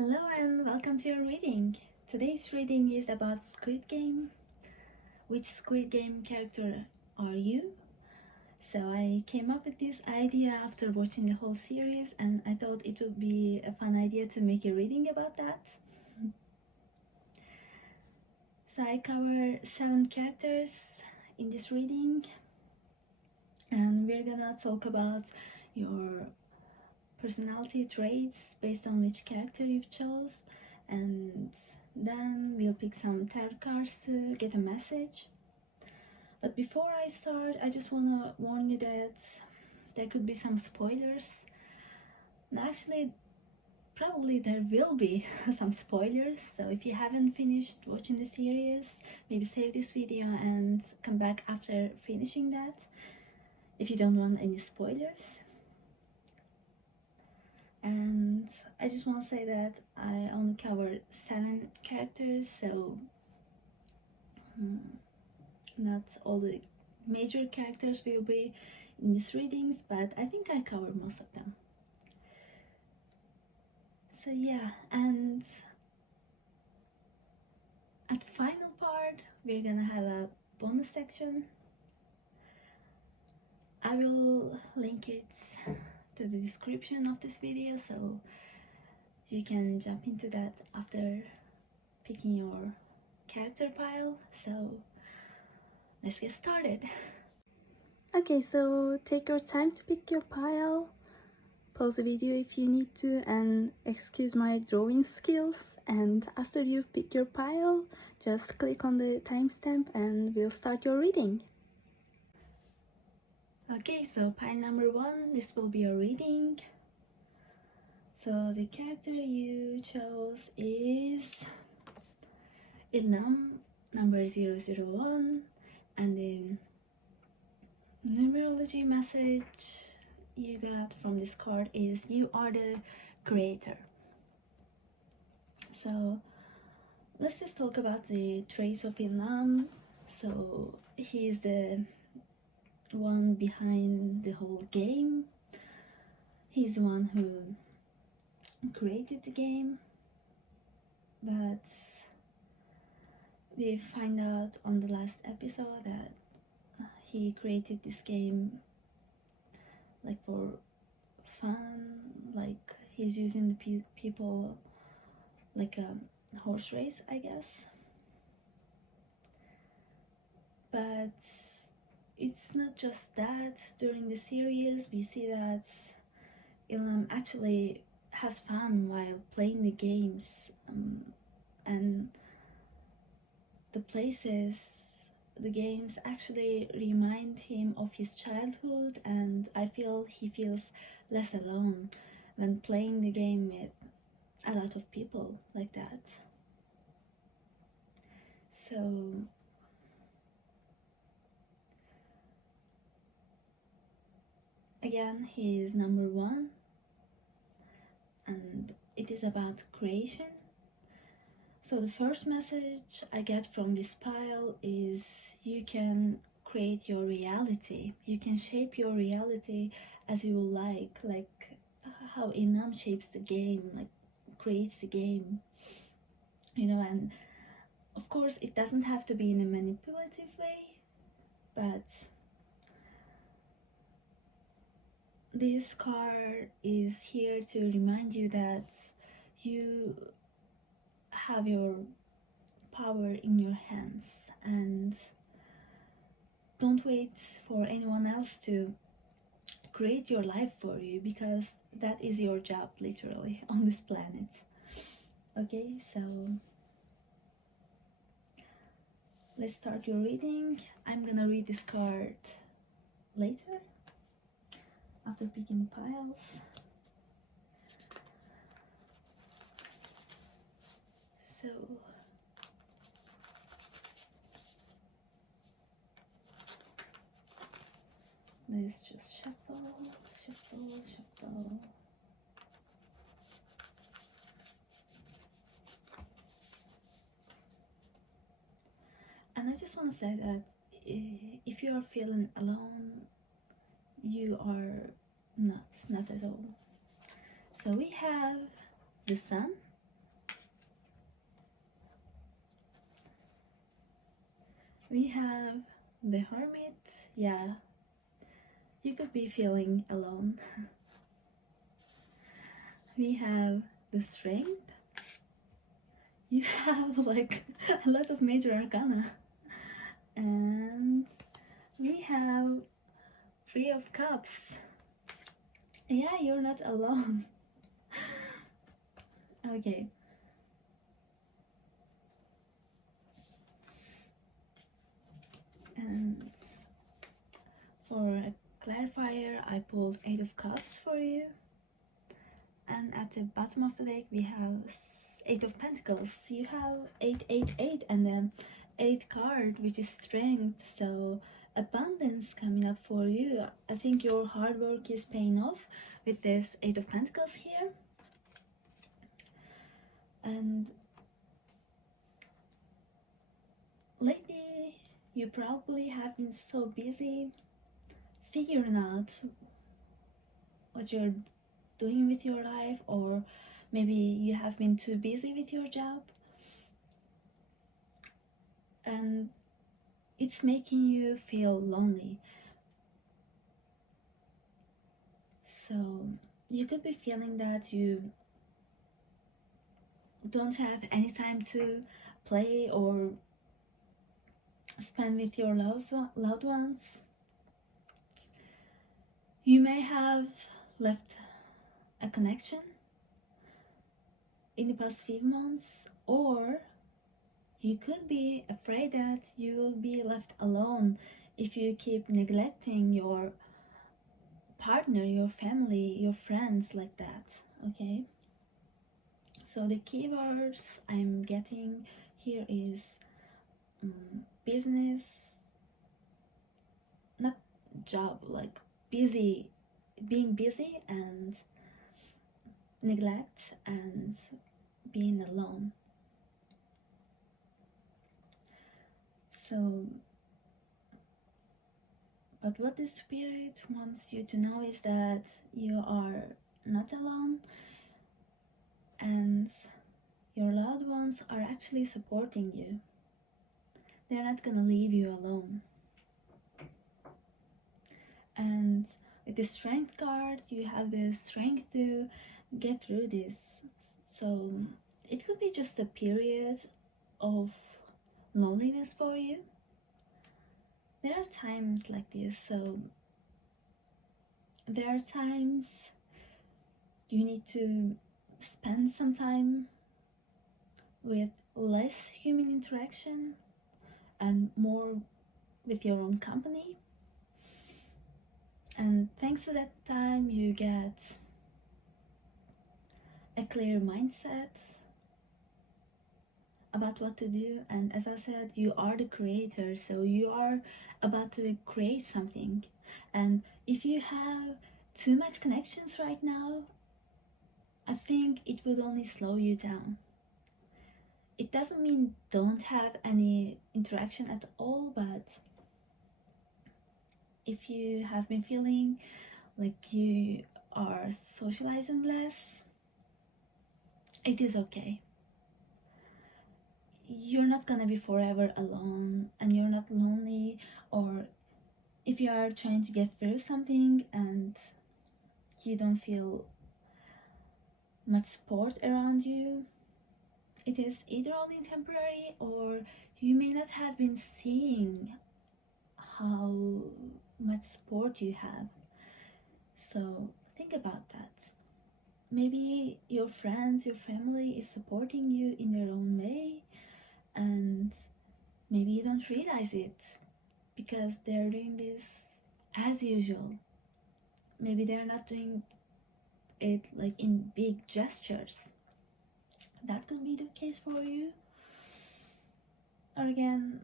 Hello and welcome to your reading. Today's reading is about Squid Game. Which Squid Game character are you? So I came up with this idea after watching the whole series, and I thought it would be a fun idea to make a reading about that. So I cover 7 characters in this reading, and we're gonna talk about your personality traits based on which character you've chose, and then we'll pick some tarot cards to get a message. But before I start, I just want to warn you that there could be some spoilers. And actually, probably there will be some spoilers, so if you haven't finished watching the series, maybe save this video and come back after finishing that if you don't want any spoilers. And I just want to say that I only covered 7 characters, so not all the major characters will be in these readings, but I think I covered most of them. So yeah, and at the final part we're gonna have a bonus section. I will link it to the description of this video, so you can jump into that after picking your character pile. So let's get started. Okay, so take your time to pick your pile. Pause the video if you need to, and excuse my drawing skills. And after you've picked your pile, just click on the timestamp and we'll start your reading. Okay, so pile number 1, this will be your reading. So the character you chose is Ilnam, number 001, and the numerology message you got from this card is you are the creator. So let's just talk about the traits of Ilnam. So he's the one behind the whole game. He's the one who created the game, but we find out on the last episode that he created this game like for fun, like he's using the people like a horse race, I guess. But it's not just that. During the series we see that Ilham actually has fun while playing the games, and the places, the games actually remind him of his childhood, and I feel he feels less alone when playing the game with a lot of people like that. So again, he is number 1, and it is about creation. So the first message I get from this pile is you can create your reality. You can shape your reality as you like how Inam shapes the game, like creates the game, you know. And of course it doesn't have to be in a manipulative way, but this card is here to remind you that you have your power in your hands, and don't wait for anyone else to create your life for you, because that is your job literally on this planet. Okay, so let's start your reading. I'm gonna read this card later after picking the piles. So let's just shuffle, shuffle, shuffle. And I just want to say that if you are feeling alone, you are not at all. So we have the Sun, We have the Hermit. Yeah, you could be feeling alone. We have the Strength. You have like a lot of major arcana. And we have Three of Cups. Yeah, you're not alone. Okay. And for a clarifier, I pulled Eight of Cups for you. And at the bottom of the deck, we have Eight of Pentacles. You have 888 and then 8th card, which is Strength. So abundance coming up for you. I think your hard work is paying off with this Eight of Pentacles here. And lately, you probably have been so busy figuring out what you're doing with your life, or maybe you have been too busy with your job and it's making you feel lonely. So you could be feeling that you don't have any time to play or spend with your loved ones. You may have left a connection in the past few months, or you could be afraid that you will be left alone if you keep neglecting your partner, your family, your friends like that. Okay, so the keywords I'm getting here is business, not job, like busy, being busy, and neglect and being alone. So, but what the spirit wants you to know is that you are not alone, and your loved ones are actually supporting you. They're not gonna leave you alone. And with the Strength card, you have the strength to get through this. So it could be just a period of loneliness for you. There are times like this, so there are times you need to spend some time with less human interaction and more with your own company. And thanks to that time, you get a clear mindset about what to do. And as I said, you are the creator, so you are about to create something. And if you have too much connections right now, I think it would only slow you down. It doesn't mean don't have any interaction at all, but if you have been feeling like you are socializing less, it is okay. You're not gonna be forever alone, and you're not lonely. Or if you are trying to get through something and you don't feel much support around you, it is either only temporary, or you may not have been seeing how much support you have. So think about that. Maybe your friends, your family is supporting you in their own way, and maybe you don't realize it because they're doing this as usual. Maybe they're not doing it like in big gestures. That could be the case for you. Or again,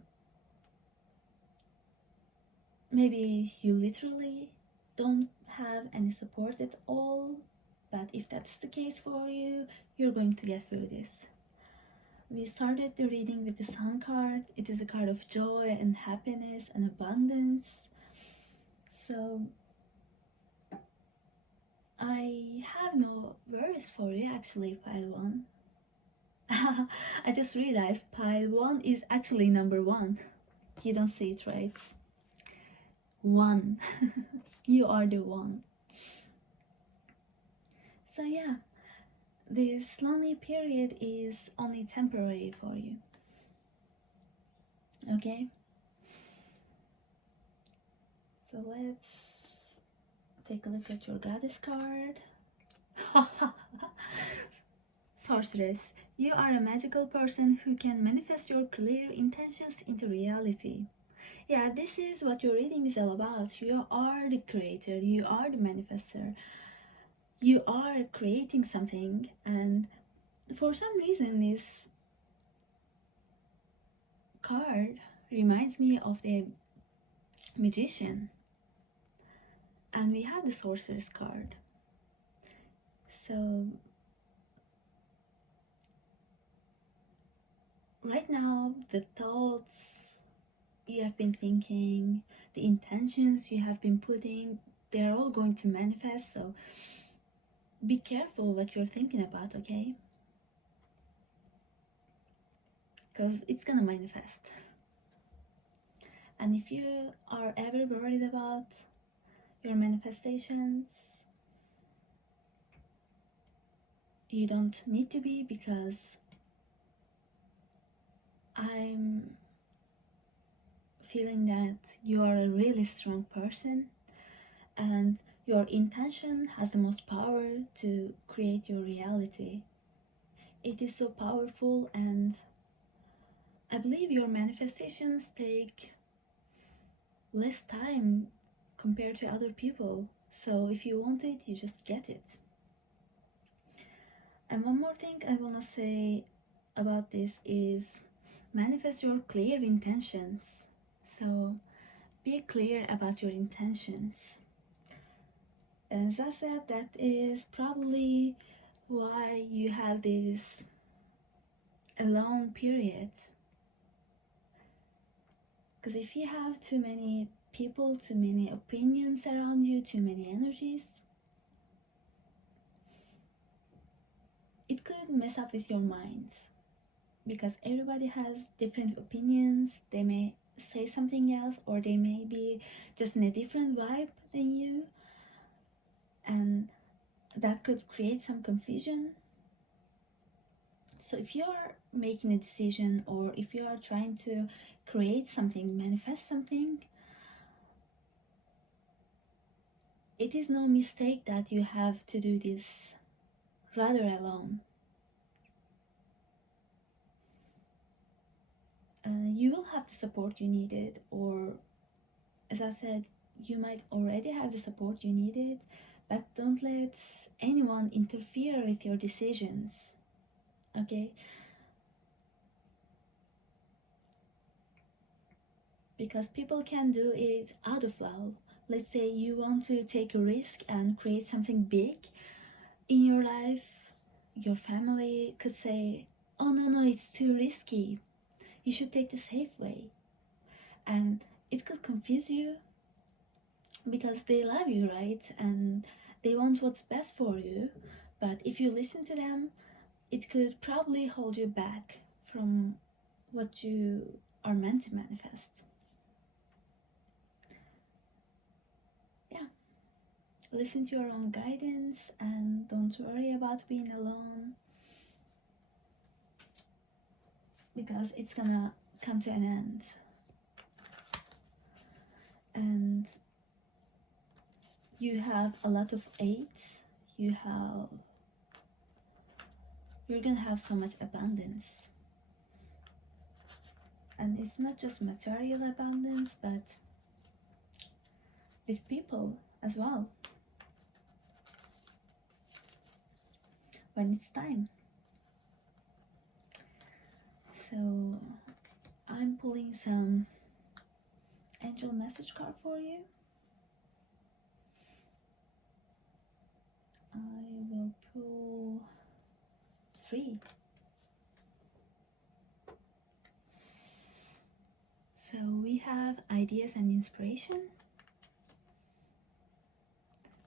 maybe you literally don't have any support at all, but if that's the case for you, you're going to get through this. We started the reading with the Sun card. It is a card of joy and happiness and abundance. So I have no words for you actually, pile 1. I just realized pile 1 is actually number 1. You don't see it, right? One. You are the one. So yeah, this lonely period is only temporary for you. Okay? So let's take a look at your goddess card. Sorceress, you are a magical person who can manifest your clear intentions into reality. Yeah, this is what your reading is all about. You are the creator, you are the manifester. You are creating something, and for some reason, this card reminds me of the magician, and we have the sorcerer's card. So right now, the thoughts you have been thinking, the intentions you have been putting, they're all going to manifest. So be careful what you're thinking about, okay? Because it's gonna manifest. And if you are ever worried about your manifestations, you don't need to be, because I'm feeling that you are a really strong person, and your intention has the most power to create your reality. It is so powerful, and I believe your manifestations take less time compared to other people. So if you want it, you just get it. And one more thing I want to say about this is manifest your clear intentions. So be clear about your intentions. As I said, that is probably why you have this alone period. Because if you have too many people, too many opinions around you, too many energies, it could mess up with your mind. Because everybody has different opinions. They may say something else, or they may be just in a different vibe than you, and that could create some confusion. So if you are making a decision, or if you are trying to create something, manifest something, it is no mistake that you have to do this rather alone. You will have the support you needed, or as I said, you might already have the support you needed, but don't let anyone interfere with your decisions, okay? Because people can do it out of love. Let's say you want to take a risk and create something big in your life. Your family could say, oh no, it's too risky. You should take the safe way. And it could confuse you, because they love you, right? And they want what's best for you. But if you listen to them, it could probably hold you back from what you are meant to manifest. Yeah. Listen to your own guidance, and don't worry about being alone, because it's gonna come to an end. And you have a lot of aids. You're gonna have so much abundance. And it's not just material abundance, but with people as well, when it's time. So I'm pulling some angel message card for you. I will pull 3. So we have ideas and inspiration.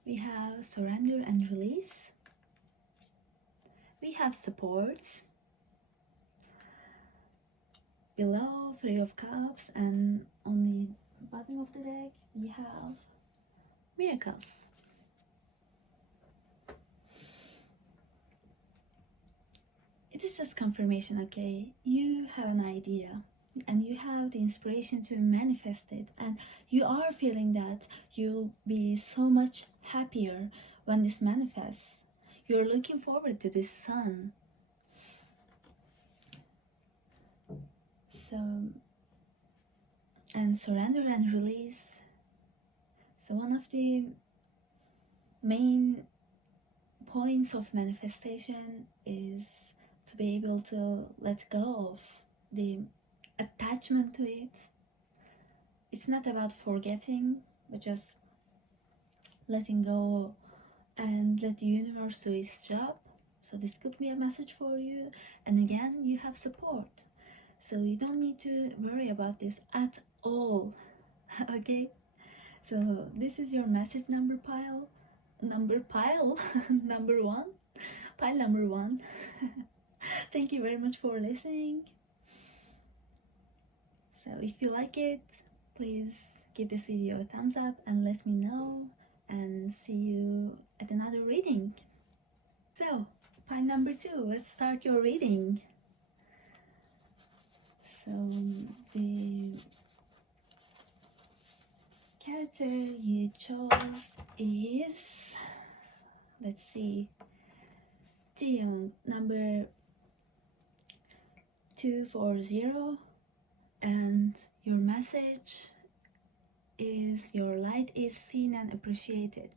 We have surrender and release. We have support. below, Three of Cups, and on the bottom of the deck we have Miracles. It is just confirmation, okay? You have an idea and you have the inspiration to manifest it, and you are feeling that you'll be so much happier when this manifests. You're looking forward to this sun. So, and surrender and release. So one of the main points of manifestation is to be able to let go of the attachment to it. It's not about forgetting, but just letting go and let the universe do its job. So this could be a message for you, and again, you have support, so you don't need to worry about this at all. Okay, so this is your message number pile number one, pile number one. Thank you very much for listening. So if you like it, please give this video a thumbs up and let me know, and see you at another reading. So pile number two, let's start your reading. So the character you chose is, let's see, Jiyoung, number 240, and your message is your light is seen and appreciated.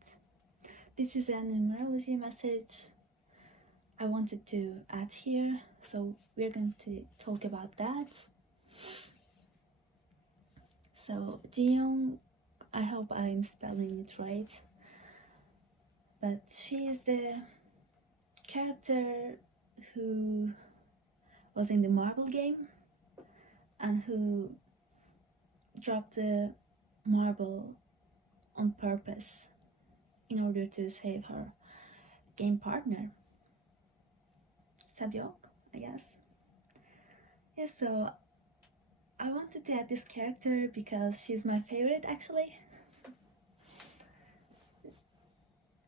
This is a numerology message I wanted to add here, so we're going to talk about that. So Jiyoung, I hope I'm spelling it right, but she is the character who was in the marble game and who dropped the marble on purpose in order to save her game partner, Sabyok, I guess. Yeah, so I wanted to add this character because she's my favorite, actually.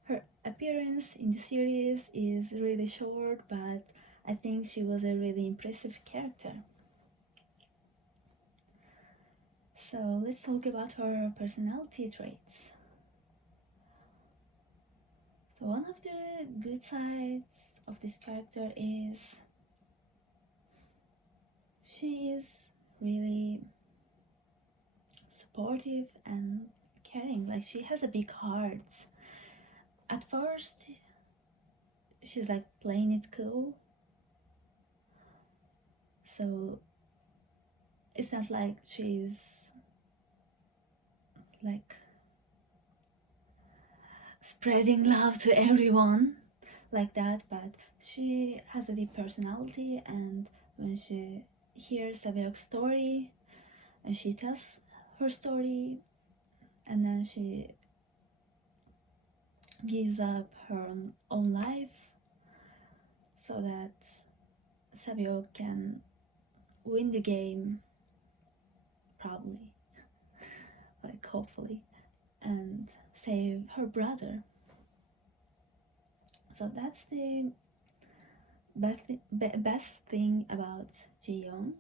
Her appearance in the series is really short, but I think she was a really impressive character. So let's talk about her personality traits. So one of the good sides of this character is she is really supportive and caring. Like, she has a big heart. At first she's like playing it cool, so it's not like she's like spreading love to everyone like that, but she has a deep personality, and when she hears Sabyok's story and she tells her story, and then she gives up her own life so that Sabyok can win the game, probably, like hopefully, and save her brother. So that's the best thing about Jiyoung.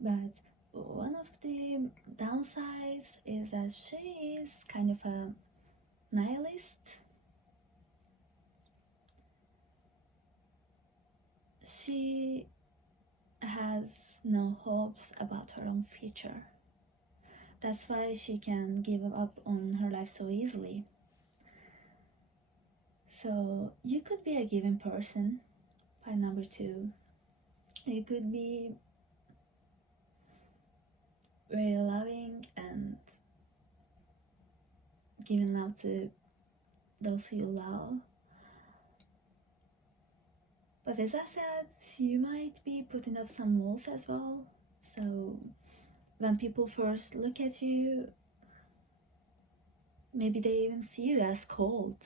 But one of the downsides is that she is kind of a nihilist. She has no hopes about her own future. That's why she can give up on her life so easily. So you could be a given person, by number two. You could be very loving and giving love to those who you love. But as I said, you might be putting up some walls as well. So when people first look at you, maybe they even see you as cold.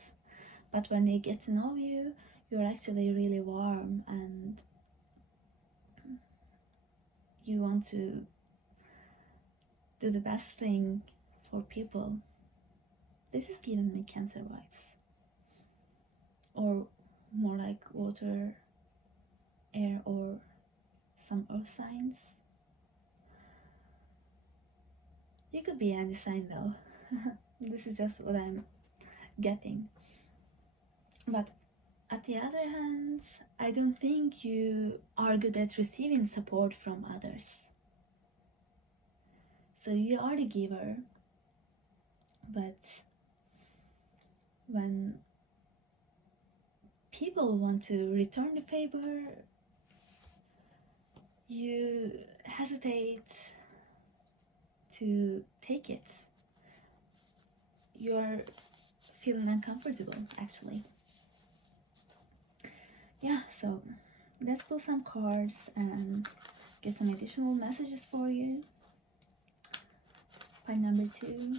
But when they get to know you, you're actually really warm and you want to do the best thing for people. This is giving me Cancer vibes. Or more like water, air, or some earth signs. You could be any sign though. This is just what I'm getting. But at the other hand, I don't think you are good at receiving support from others. So you are the giver, but when people want to return the favor, you hesitate to take it. You're feeling uncomfortable, actually. Yeah, so let's pull some cards and get some additional messages for you. Card number 2.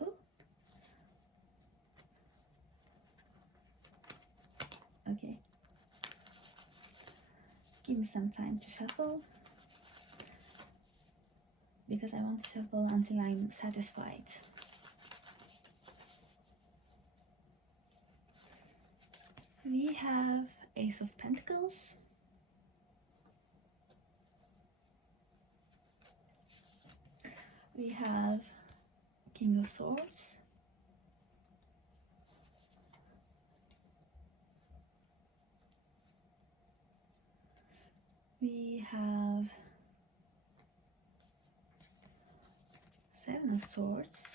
Oh. Okay. Give me some time to shuffle, because I want to shuffle until I'm satisfied. We have Ace of Pentacles. We have King of Swords. We have Seven of Swords.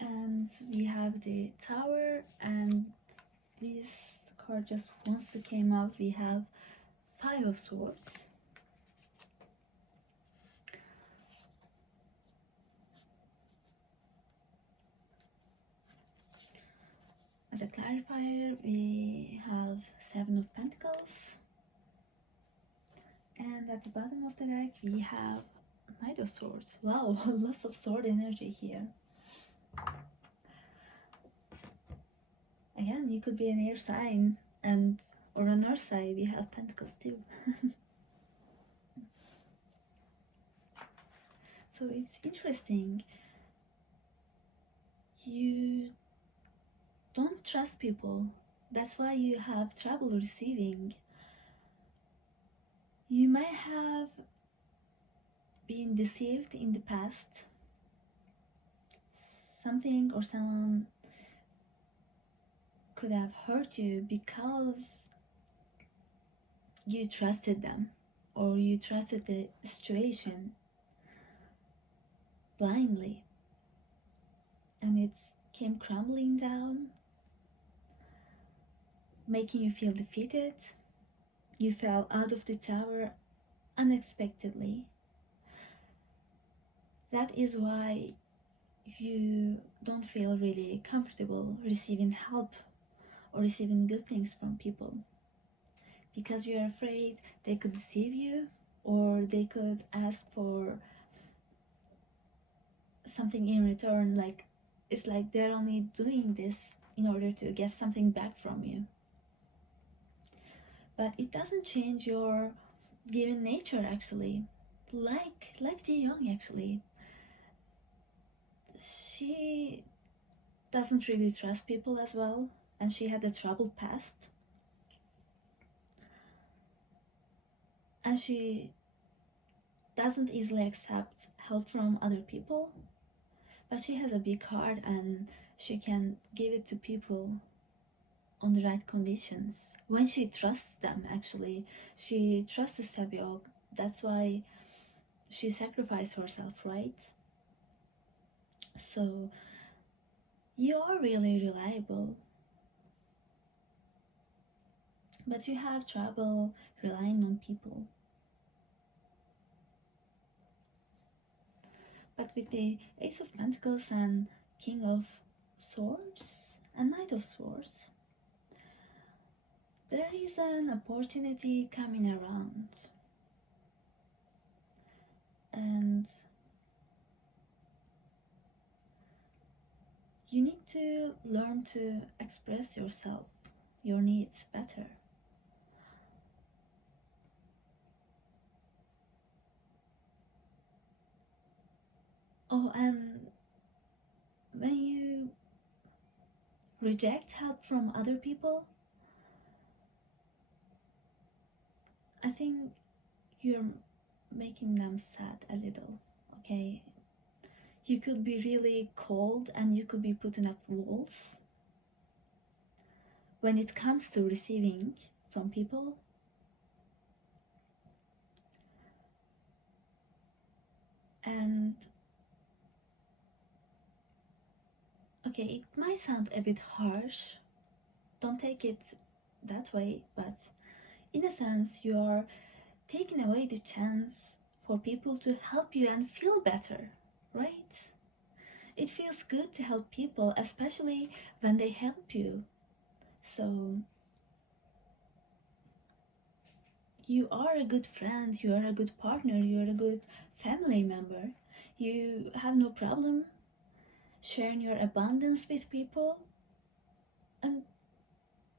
And we have the Tower, and this card just once it came out, we have Five of Swords. As a clarifier, we have Seven of Pentacles. And at the bottom of the deck, we have Knight of Swords. Wow, lots of sword energy here. Again, you could be an air sign, and or on our side, we have Pentacles too. So it's interesting. You don't trust people. That's why you have trouble receiving. You might have been deceived in the past. Something or someone could have hurt you because you trusted them, or you trusted the situation blindly, and it came crumbling down, making you feel defeated. You fell out of the tower unexpectedly. That is why you don't feel really comfortable receiving help or receiving good things from people, because you're afraid they could deceive you, or they could ask for something in return. Like, it's like they're only doing this in order to get something back from you. But it doesn't change your giving nature, actually. Like Ji Young, actually. She doesn't really trust people as well, and she had a troubled past. And she doesn't easily accept help from other people, but she has a big heart, and she can give it to people on the right conditions when she trusts them. Actually, she trusts Sabyog. That's why she sacrificed herself, right? So you are really reliable, but you have trouble relying on people. But with the Ace of Pentacles and King of Swords and Knight of Swords, there is an opportunity coming around. And You need to learn to express yourself, your needs better. Oh, and when you reject help from other people, I think you're making them sad a little, okay? You could be really cold and you could be putting up walls when it comes to receiving from people. And okay, it might sound a bit harsh, don't take it that way, but in a sense, you're taking away the chance for people to help you and feel better, right? It feels good to help people, especially when they help you. So, you are a good friend, you are a good partner, you are a good family member. You have no problem sharing your abundance with people, and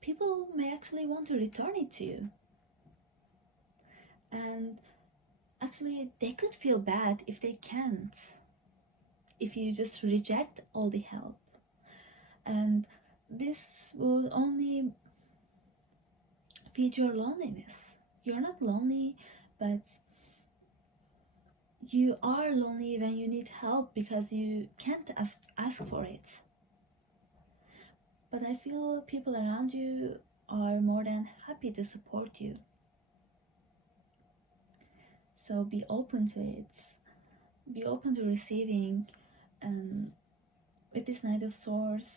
people may actually want to return it to you. And actually, they could feel bad if they can't, if you just reject all the help. And this will only feed your loneliness. You're not lonely, but you are lonely when you need help because you can't ask for it. But I feel people around you are more than happy to support you. So be open to it. Be open to receiving. And with this Knight of Swords,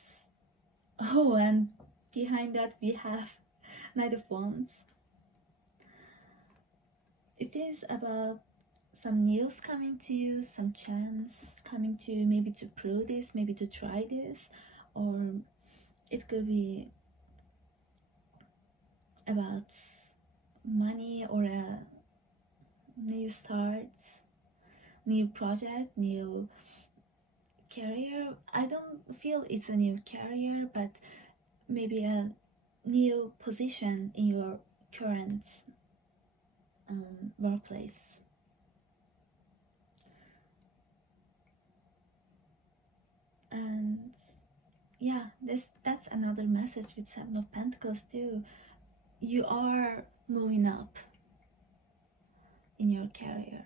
oh, and behind that we have Knight of Wands. It is about some news coming to you, some chance coming to you, maybe to prove this, maybe to try this, or it could be about money or a new start, new project, new career. I don't feel it's a new career, but maybe a new position in your current workplace. And yeah, that's another message with Seven of Pentacles too. You are moving up in your career,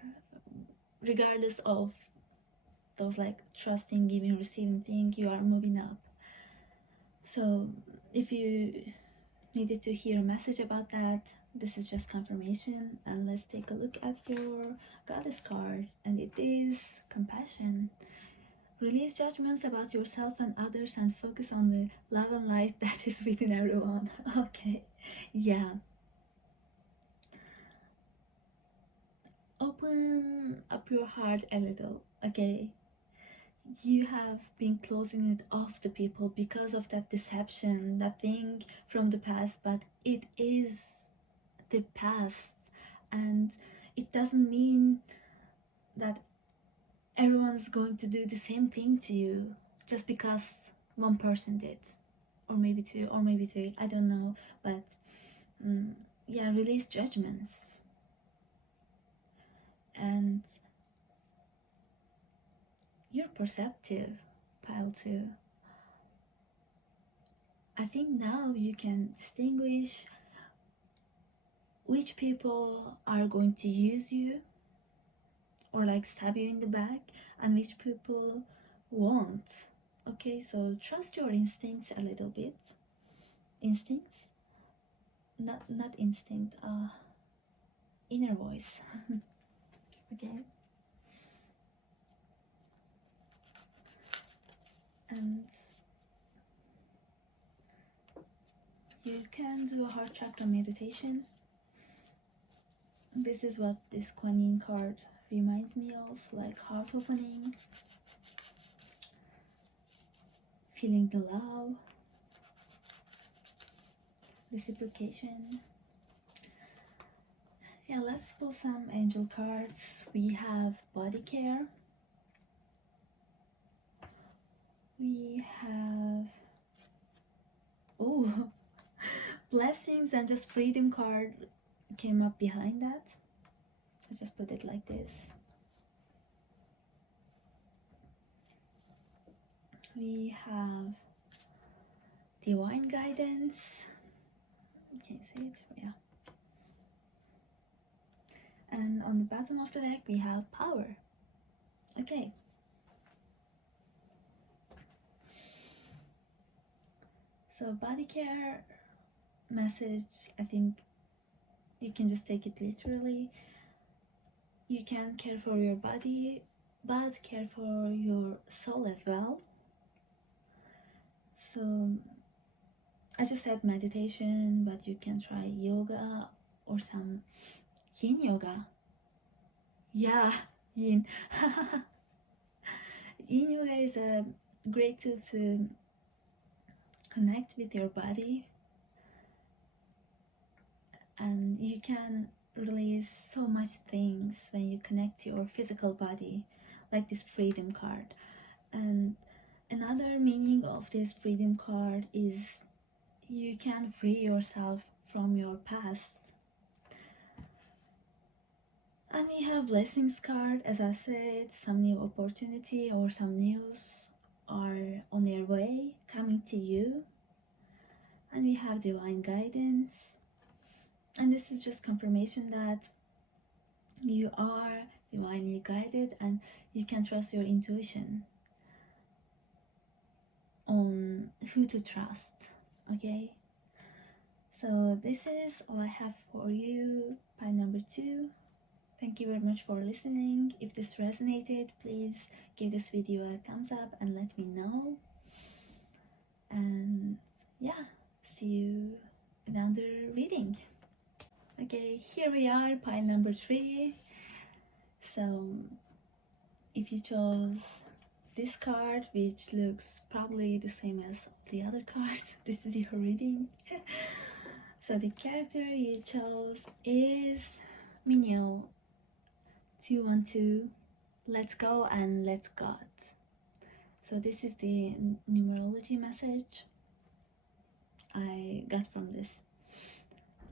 regardless of those like trusting, giving, receiving thing. You are moving up. So if you needed to hear a message about that, this is just confirmation. And let's take a look at your Goddess card, and it is compassion. Release judgments about yourself and others and focus on the love and light that is within everyone. Okay, yeah. Open up your heart a little, okay? You have been closing it off to people because of that deception, that thing from the past, but it is the past, and it doesn't mean that everyone's going to do the same thing to you just because one person did, or maybe two, or maybe three, I don't know, but yeah, release judgments. And you're perceptive, pile 2. I think now you can distinguish which people are going to use you or like stab you in the back, and which people won't. Okay, so trust your instincts a little bit. Instincts? Not instinct, inner voice. Okay. And you can do a heart chakra meditation. This is what this Kuan Yin card reminds me of, like heart opening, feeling the love, reciprocation. Yeah, let's pull some angel cards. We have body care, we have, oh, blessings and just freedom card came up behind that. I just put it like this. We have divine guidance. Can you see it? Yeah. And on the bottom of the deck we have power. Okay. So body care message, I think you can just take it literally. You can care for your body, but care for your soul as well. So I just said meditation, but you can try yoga or some yin yoga. Yeah, yin. Yin yoga is a great tool to connect with your body, and you can release so much things when you connect to your physical body, like this freedom card. And another meaning of this freedom card is you can free yourself from your past. And we have blessings card, as I said, some new opportunity or some news are on their way coming to you. And we have divine guidance, and this is just confirmation that you are divinely guided and you can trust your intuition on who to trust. Okay, so this is all I have for you, pile number 2. Thank you very much for listening. If this resonated, please give this video a thumbs up and let me know. And yeah, see you in another reading. Okay, here we are, pile number 3. So if you chose this card, which looks probably the same as the other cards, this is your reading. So the character you chose is Minyo 212. Let's go and let's God. So this is the numerology message I got from this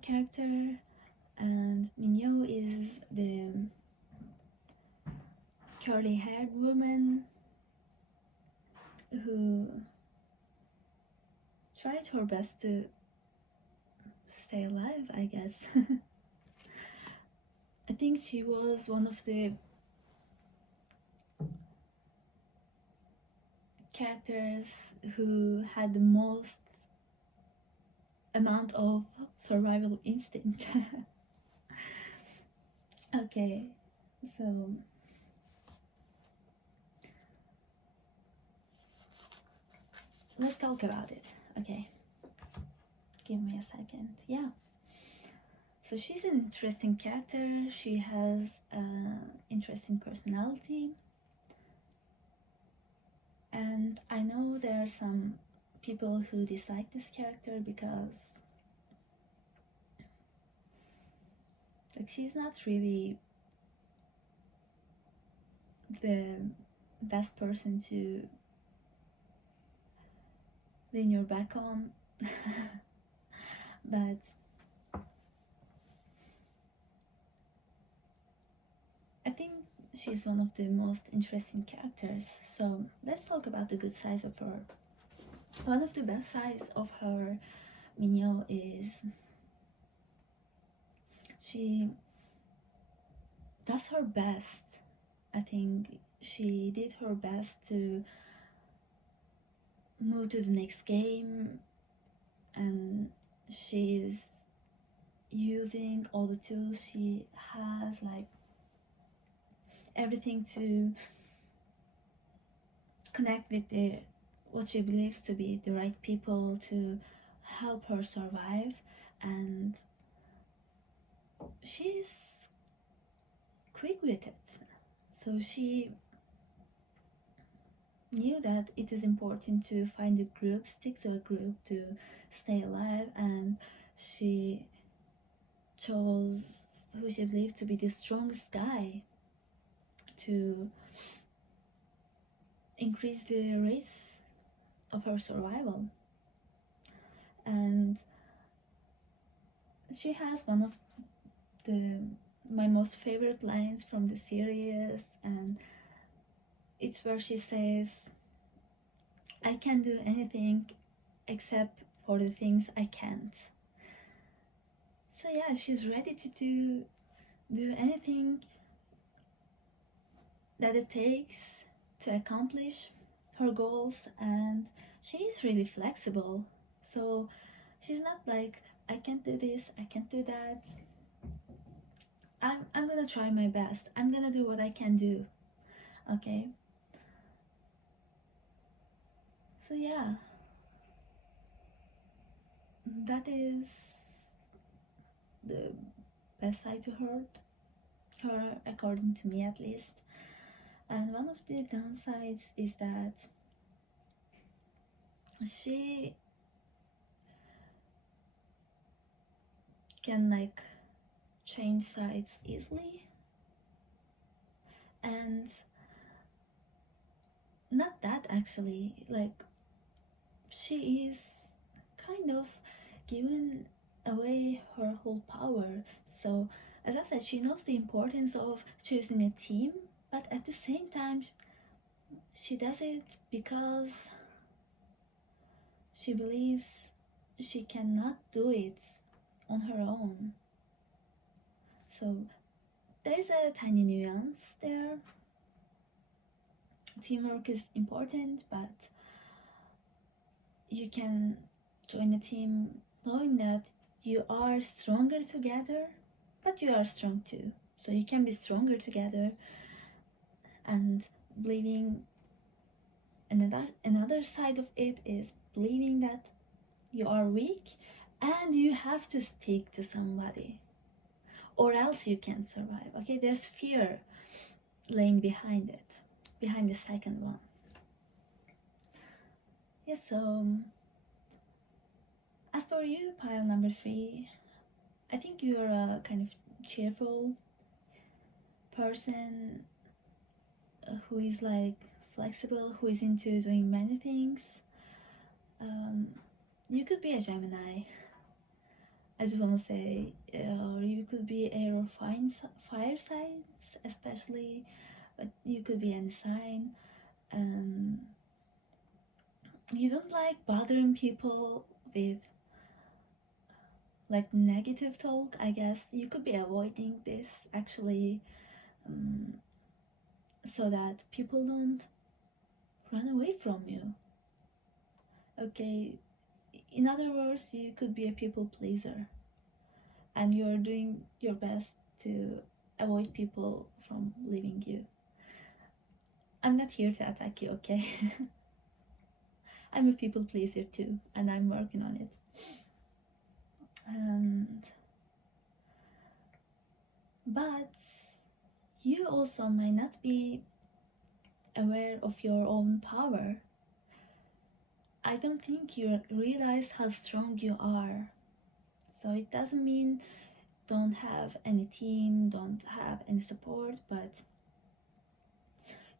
character. And Minyo is the curly haired woman who tried her best to stay alive, I guess. I think she was one of the characters who had the most amount of survival instinct. Okay, so let's talk about it. Okay, give me a second. Yeah, so she's an interesting character. She has an interesting personality, and I know there are some people who dislike this character because like she's not really the best person to lean your back on. But I think she's one of the most interesting characters. So let's talk about the good sides of her. One of the best sides of her, Minyo, is she does her best. I think she did her best to move to the next game, and she's using all the tools she has, like everything, to connect with what she believes to be the right people to help her survive. And she's quick with it. So she knew that it is important to find a group, stick to a group to stay alive, and she chose who she believed to be the strongest guy to increase the race of her survival. And she has one of the my most favorite lines from the series, and it's where she says, I can do anything except for the things I can't. So yeah, she's ready to do anything that it takes to accomplish her goals, and she is really flexible. So she's not like, I can't do this, I can't do that. I'm gonna try my best. I'm gonna do what I can do. Okay? So yeah, that is the best side to her according to me at least. And one of the downsides is that she can like change sides easily, and not that actually, like she is kind of giving away her whole power. So as I said, she knows the importance of choosing a team, but at the same time she does it because she believes she cannot do it on her own. So there's a tiny nuance there. Teamwork is important, but you can join a team knowing that you are stronger together, but you are strong too. So you can be stronger together, and believing another side of it is believing that you are weak and you have to stick to somebody or else you can't survive. Okay, there's fear laying behind it, behind the second one. Yeah, so as for you, pile number 3, I think you're a kind of cheerful person who is like flexible, who is into doing many things. You could be a Gemini, I just want to say, or you could be air or fire signs, especially, but you could be any sign. You don't like bothering people with like negative talk. I guess you could be avoiding this actually, so that people don't run away from you. Okay, in other words, you could be a people pleaser and you're doing your best to avoid people from leaving you. I'm not here to attack you, okay? I'm a people pleaser too, and I'm working on it. But you also might not be aware of your own power. I don't think you realize how strong you are. So it doesn't mean don't have any team, don't have any support, but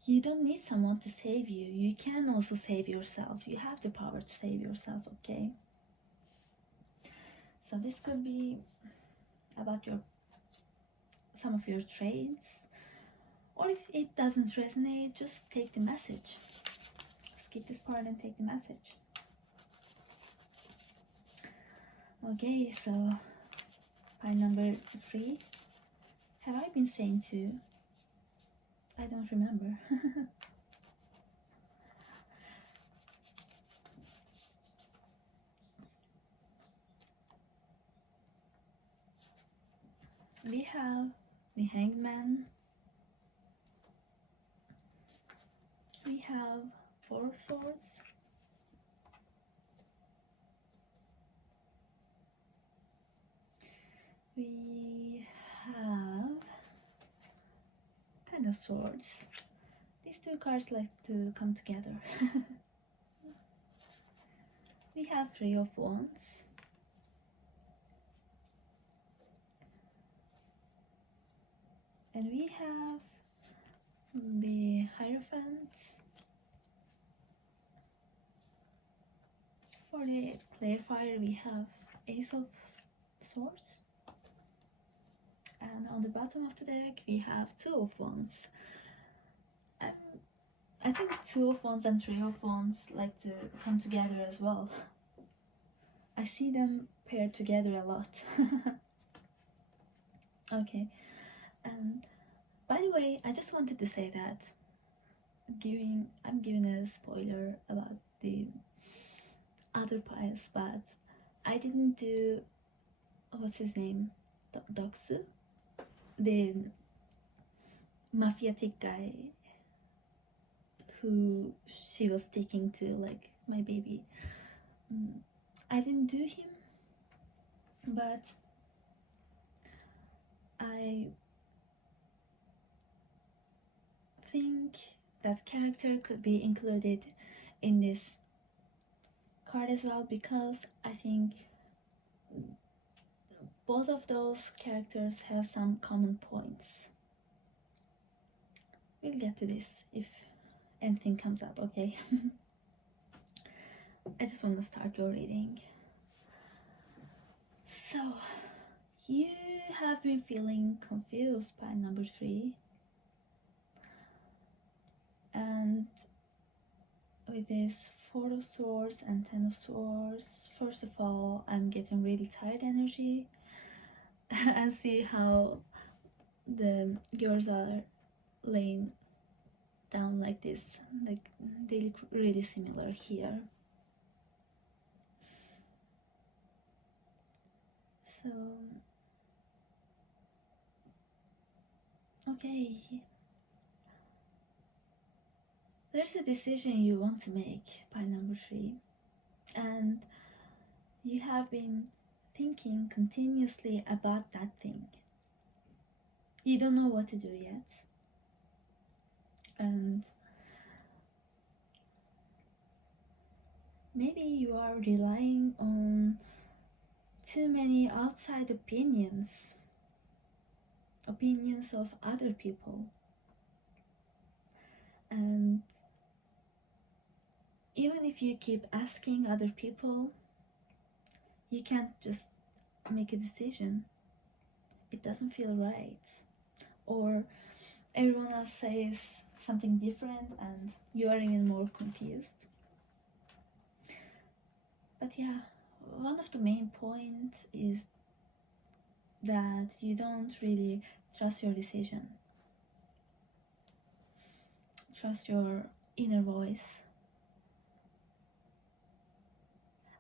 you don't need someone to save you. You can also save yourself. You have the power to save yourself, okay? So this could be about some of your traits, or if it doesn't resonate, just take the message. Skip this part and take the message. Okay, so pile number 3. Have I been saying 2? I don't remember. We have the Hangman. We have 4 of Swords. We have 10 of Swords. These 2 cards like to come together. We have 3 of Wands. And we have the Hierophant. For the clarifier, we have Ace of Swords, and on the bottom of the deck we have Two of Wands. I think Two of Wands and Three of Wands like to come together as well. I see them paired together a lot. Okay, and by the way, I just wanted to say that I'm giving a spoiler about the other piles, but I didn't do what's his name, Doksu, the mafiatic guy who she was taking to, like, my baby. I didn't do him, but I think that character could be included in this card as well, because I think both of those characters have some common points. We'll get to this if anything comes up, okay? I just want to start your reading. So, you have been feeling confused by number 3, and with this 4 of Swords and 10 of Swords, first of all, I'm getting really tired energy. And see how the girls are laying down like this, like they look really similar here. So, okay, there's a decision you want to make by number 3, and you have been thinking continuously about that thing. You don't know what to do yet, and maybe you are relying on too many outside opinions of other people, and even if you keep asking other people, you can't just make a decision. It doesn't feel right, or everyone else says something different and you are even more confused. But yeah, one of the main points is that you don't really trust your decision, trust your inner voice,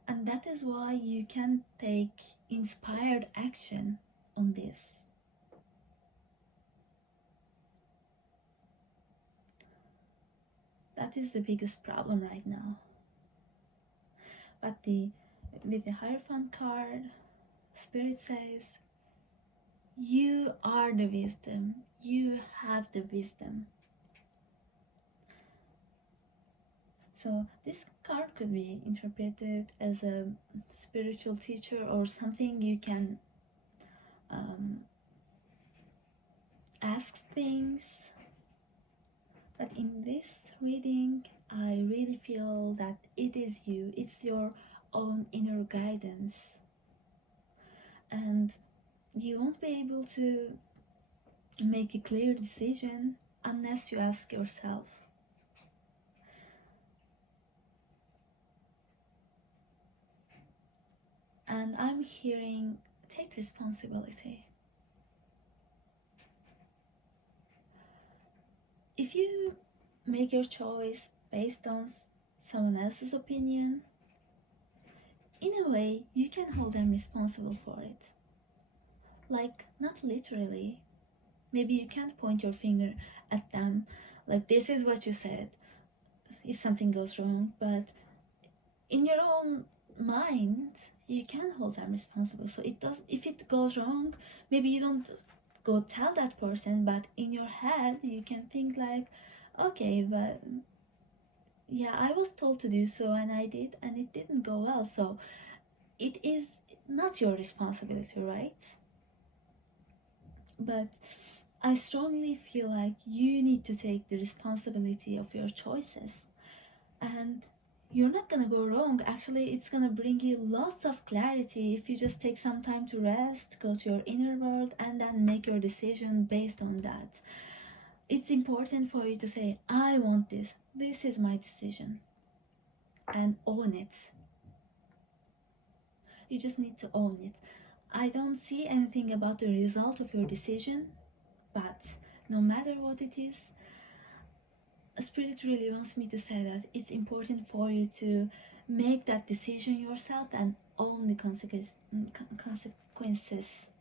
and that is why you can take inspired action on this. That is the biggest problem right now. But with the Hierophant card, Spirit says, you are the wisdom, you have the wisdom. So this card could be interpreted as a spiritual teacher or something you can ask things. But in this reading, I really feel that it is you, it's your own inner guidance. And you won't be able to make a clear decision unless you ask yourself. And I'm hearing, take responsibility. If you make your choice based on someone else's opinion, in a way, you can hold them responsible for it. Like, not literally. Maybe you can't point your finger at them, like, this is what you said, if something goes wrong, but in your own mind, you can hold them responsible. So if it goes wrong, maybe you don't go tell that person, but in your head you can think like, okay, but yeah, I was told to do so and I did, and it didn't go well, so it is not your responsibility, right? But I strongly feel like you need to take the responsibility of your choices, and you're not gonna go wrong. Actually, it's gonna bring you lots of clarity if you just take some time to rest, go to your inner world, and then make your decision based on that. It's important for you to say, I want this. This is my decision. And own it. You just need to own it. I don't see anything about the result of your decision, but no matter what it is, Spirit really wants me to say that it's important for you to make that decision yourself and own the consequences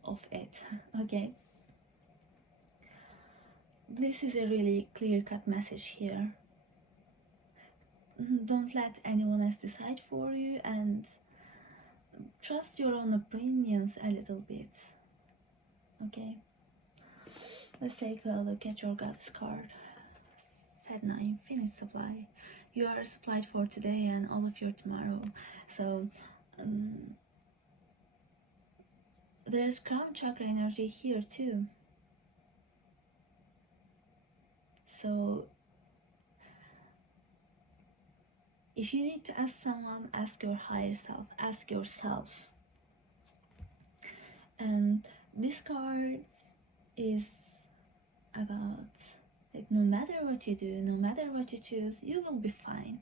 of it. Okay? This is a really clear-cut message here. Don't let anyone else decide for you, and trust your own opinions a little bit. Okay? Let's take a look at your Goddess card. Sedna, infinite supply. You are supplied for today and all of your tomorrow. So there's crown chakra energy here too. So if you need to ask someone, ask your higher self, ask yourself. And this card is about, like, no matter what you do, no matter what you choose, you will be fine.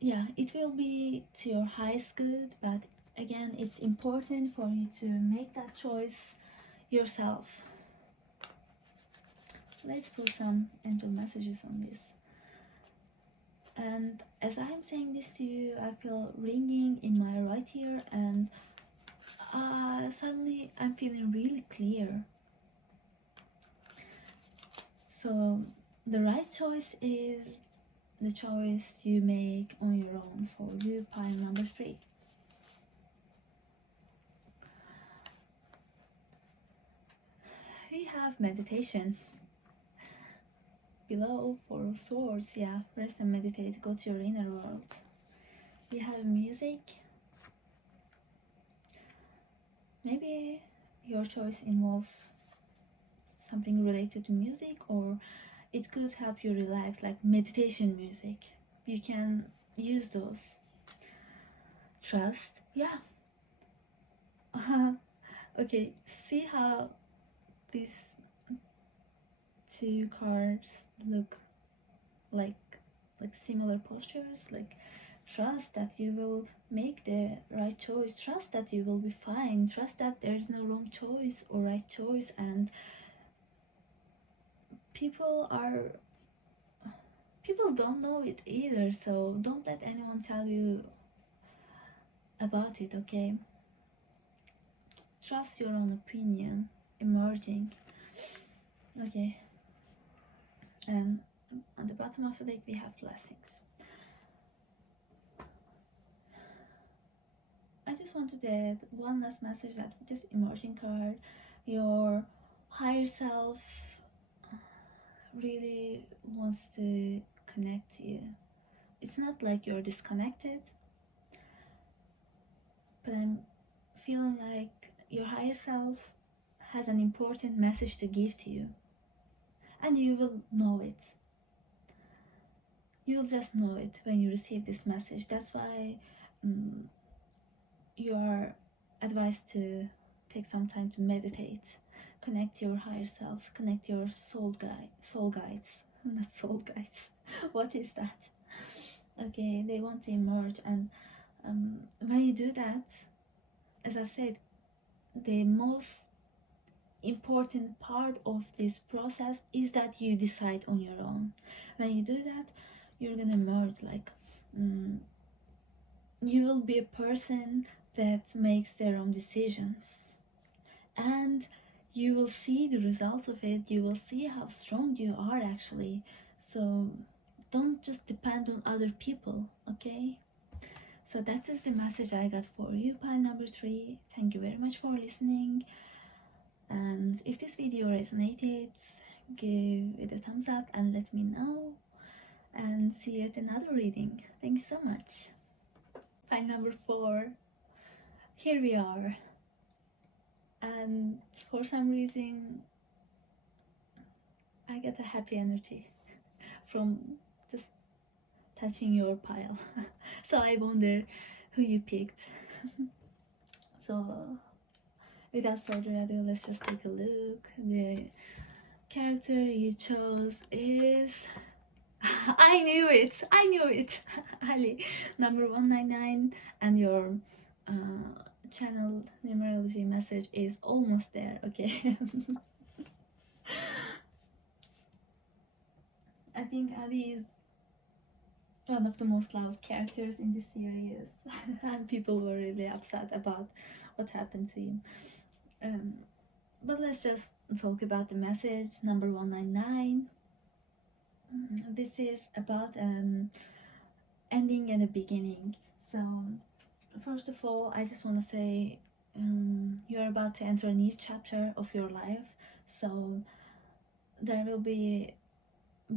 Yeah, it will be to your highest good, but again, it's important for you to make that choice yourself. Let's put some angel messages on this. And as I'm saying this to you, I feel ringing in my right ear, and suddenly I'm feeling really clear. So the right choice is the choice you make on your own. For you, pile number 3. We have meditation. Below, 4 of Swords. Yeah, rest and meditate, go to your inner world. We have music. Maybe your choice involves something related to music, or it could help you relax, like meditation music. You can use those. Trust. Yeah. Okay, see how these 2 cards look like similar postures? Like, trust that you will make the right choice, trust that you will be fine, trust that there's no wrong choice or right choice. And people don't know it either, so don't let anyone tell you about it. Okay, trust your own opinion emerging. Okay, and on the bottom of the deck we have blessings. I just wanted to add one last message, that with this emerging card, your higher self really wants to connect to you. It's not like you're disconnected, but I'm feeling like your higher self has an important message to give to you, and you will know it. You'll just know it when you receive this message. That's why you are advised to take some time to meditate, connect your higher selves, connect your soul guides, not soul guides. What is that? Okay, they want to emerge, and when you do that, as I said, the most important part of this process is that you decide on your own. When you do that, you're gonna emerge like you will be a person that makes their own decisions, and you will see the results of it. You will see how strong you are actually. So don't just depend on other people. Okay, so that is the message I got for you, pile number 3. Thank you very much for listening, and if this video resonated, give it a thumbs up and let me know, and see you at another reading. Thanks so much. Pile number 4. Here we are, and for some reason I get a happy energy from just touching your pile. So I wonder who you picked. So without further ado, let's just take a look. The character you chose is I knew it. Ali, number 199, and your channel numerology message is almost there. Okay. I think Ali is one of the most loved characters in this series, and people were really upset about what happened to him. But let's just talk about the message. Number 199. This is about ending and a beginning. So first of all, I just want to say you're about to enter a new chapter of your life, so there will be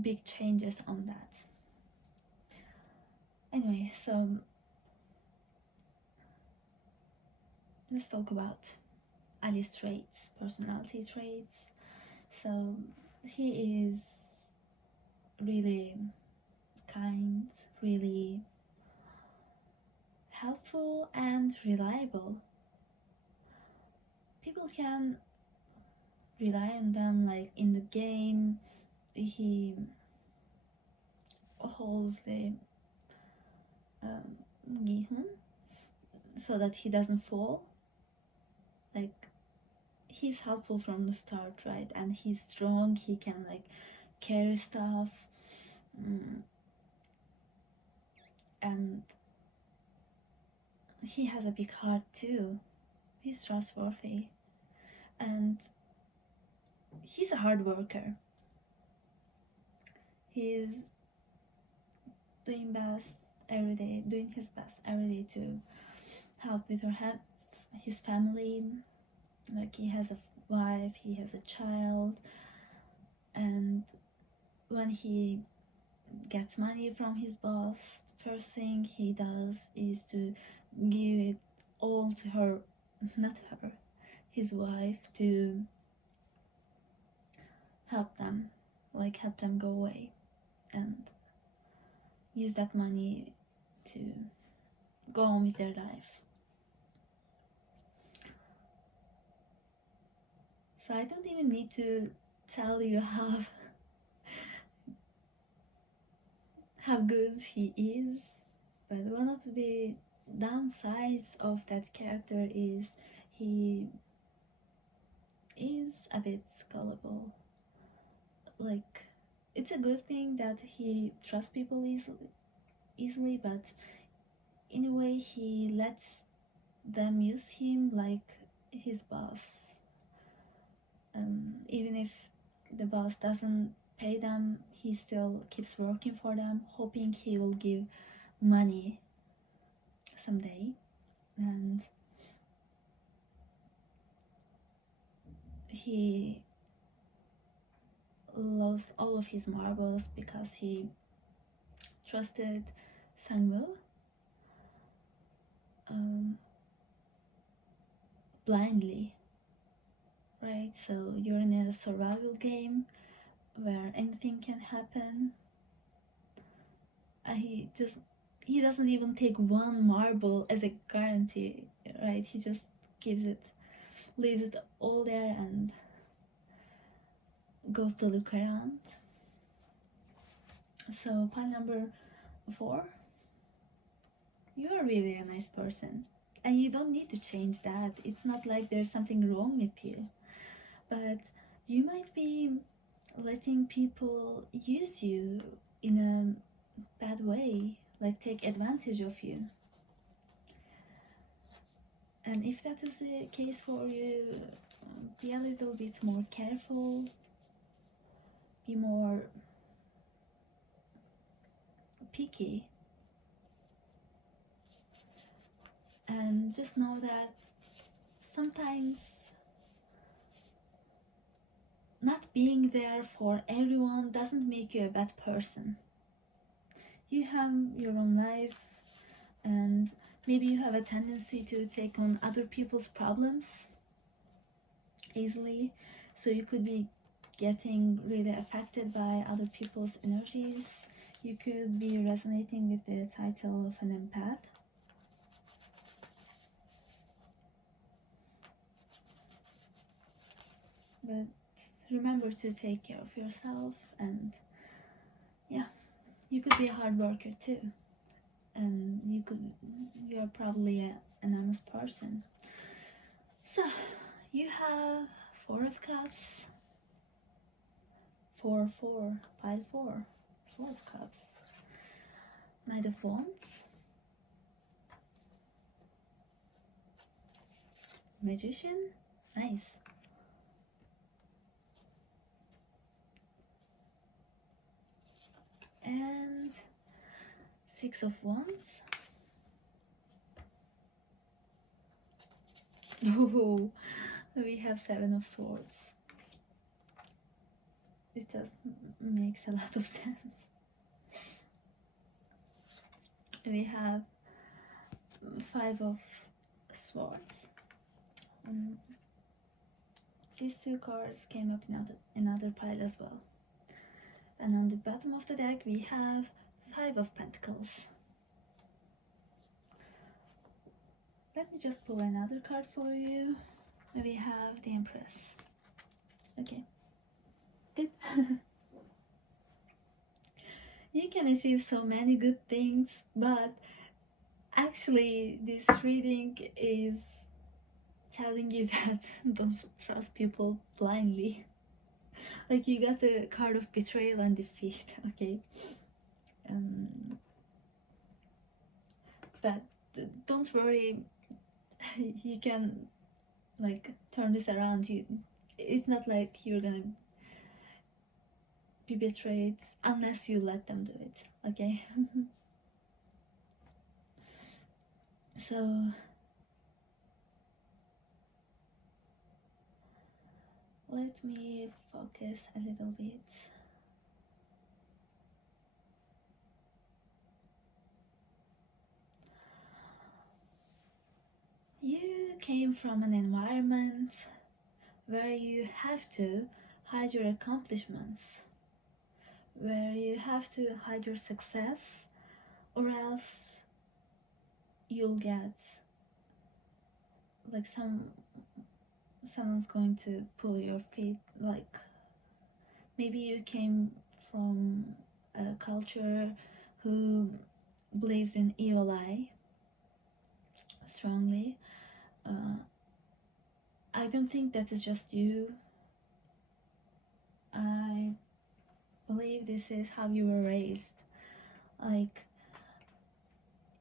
big changes on that. Anyway, so let's talk about Ali's traits, personality traits. So he is really kind, really helpful and reliable. People can rely on them, like in the game he holds the Gihun so that he doesn't fall. Like, he's helpful from the start, right? And he's strong, he can like carry stuff, and he has a big heart too. He's trustworthy, and he's a hard worker. He's doing his best every day to help with his family. Like, he has a wife, he has a child, and when he gets money from his boss, first thing he does is to give it all to her, not her, his wife, to help them go away and use that money to go on with their life. So I don't even need to tell you how good he is, but one of the downsides of that character is he is a bit gullible. Like, it's a good thing that he trusts people easily, but in a way he lets them use him like his boss. Even if the boss doesn't pay them, he still keeps working for them, hoping he will give money someday. And he lost all of his marbles because he trusted Sangwoo blindly, right? So you're in a survival game where anything can happen. He doesn't even take one marble as a guarantee, right? He just leaves it all there and goes to look around. So pile number 4, you are really a nice person, and you don't need to change that. It's not like there's something wrong with you, but you might be letting people use you in a bad way, like take advantage of you. And if that is the case for you, be a little bit more careful, be more picky, and just know that sometimes not being there for everyone doesn't make you a bad person. You have your own life, and maybe you have a tendency to take on other people's problems easily, so you could be getting really affected by other people's energies. You could be resonating with the title of an empath. But remember to take care of yourself, and yeah, you could be a hard worker too, and you're probably an honest person. So you have Four of Cups, 4 pile 4, Four of Cups, Knight of Wands, Magician, nice, and Six of Wands. Oh, we have Seven of Swords. It just makes a lot of sense. We have Five of Swords. These two cards came up in another pile as well. And on the bottom of the deck we have Five of Pentacles. Let me just pull another card for you. We have the Empress. Okay, good. You can achieve so many good things, but actually this reading is telling you that don't trust people blindly. Like, you got a card of betrayal and defeat, okay? But don't worry, you can like turn this around. It's not like you're gonna be betrayed unless you let them do it, okay? So let me focus a little bit. You came from an environment where you have to hide your accomplishments, where you have to hide your success, or else you'll get like someone's going to pull your feet. Like, maybe you came from a culture who believes in evil eye strongly. I don't think that is just you. I believe this is how you were raised. Like,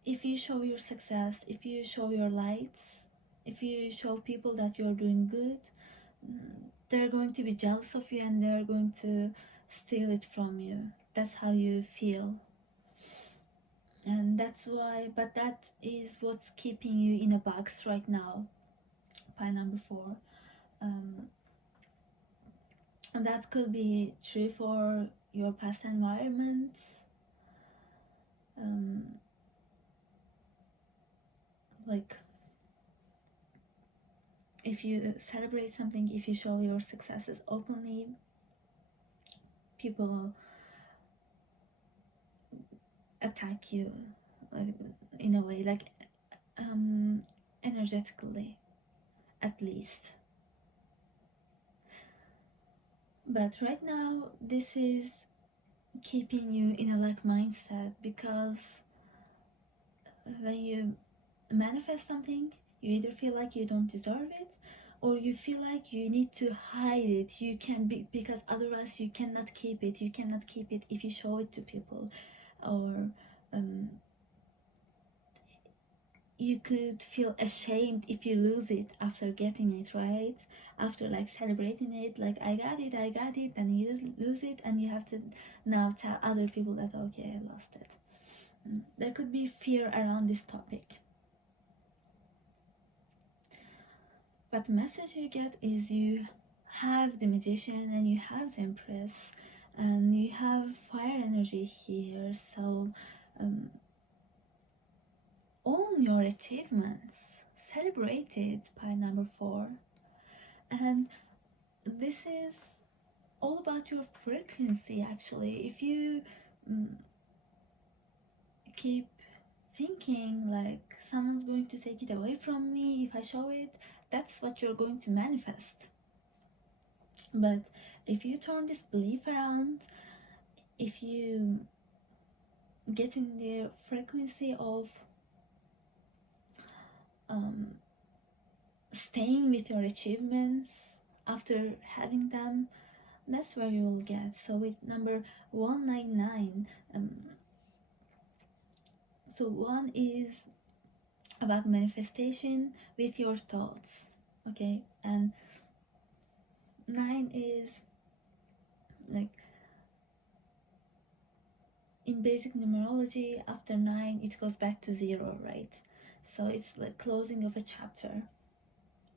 if you show your success, if you show your lights, if you show people that you're doing good, they're going to be jealous of you and they're going to steal it from you. That's how you feel. And that's why, but that is what's keeping you in a box right now, pile number 4. And that could be true for your past environment. Like, if you celebrate something, if you show your successes openly, people attack you, like, in a way, like, energetically, at least. But right now this is keeping you in a like mindset, because when you manifest something, you either feel like you don't deserve it, or you feel like you need to hide it. You can be, because otherwise you cannot keep it. You cannot keep it if you show it to people, or you could feel ashamed if you lose it after getting it, right? After like celebrating it, like, I got it, and you lose it, and you have to now tell other people that, okay, I lost it. There could be fear around this topic. But the message you get is you have the Magician and you have the Empress and you have fire energy here. So own your achievements, celebrate it, pile number 4. And this is all about your frequency actually. If you mm, keep thinking like someone's going to take it away from me if I show it, that's what you're going to manifest. But if you turn this belief around, if you get in the frequency of staying with your achievements after having them, that's where you will get. So with number 199, so 1 is about manifestation with your thoughts, okay, and 9 is like, in basic numerology, after 9 it goes back to 0, right? So it's like closing of a chapter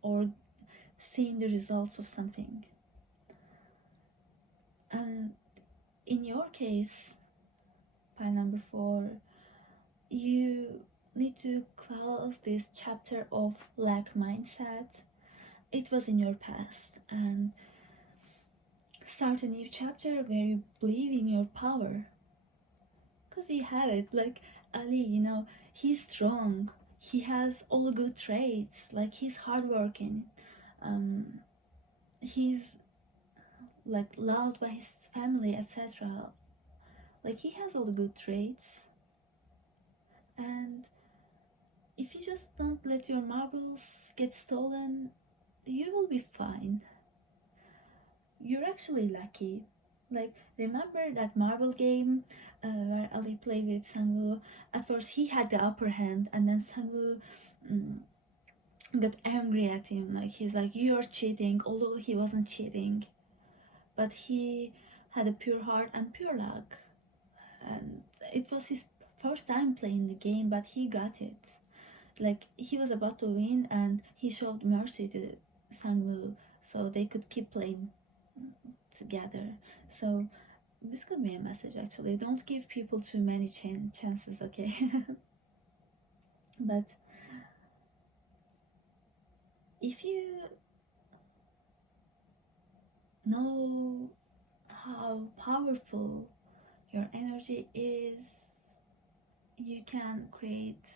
or seeing the results of something. And in your case, by number 4, you need to close this chapter of lack mindset. It was in your past, and start a new chapter where you believe in your power, because you have it. Like Ali, he's strong, he has all the good traits, like he's hardworking, he's like loved by his family, etc. Like he has all the good traits. And if you just don't let your marbles get stolen, you will be fine. You're actually lucky. Like, remember that marble game where Ali played with Sangwoo? At first he had the upper hand, and then Sangwoo got angry at him. Like, he's like, you're cheating, although he wasn't cheating. But he had a pure heart and pure luck. And it was his first time playing the game, but he got it. Like, he was about to win, and he showed mercy to Sangwoo so they could keep playing together. So this could be a message actually. Don't give people too many chances, okay? But if you know how powerful your energy is, you can create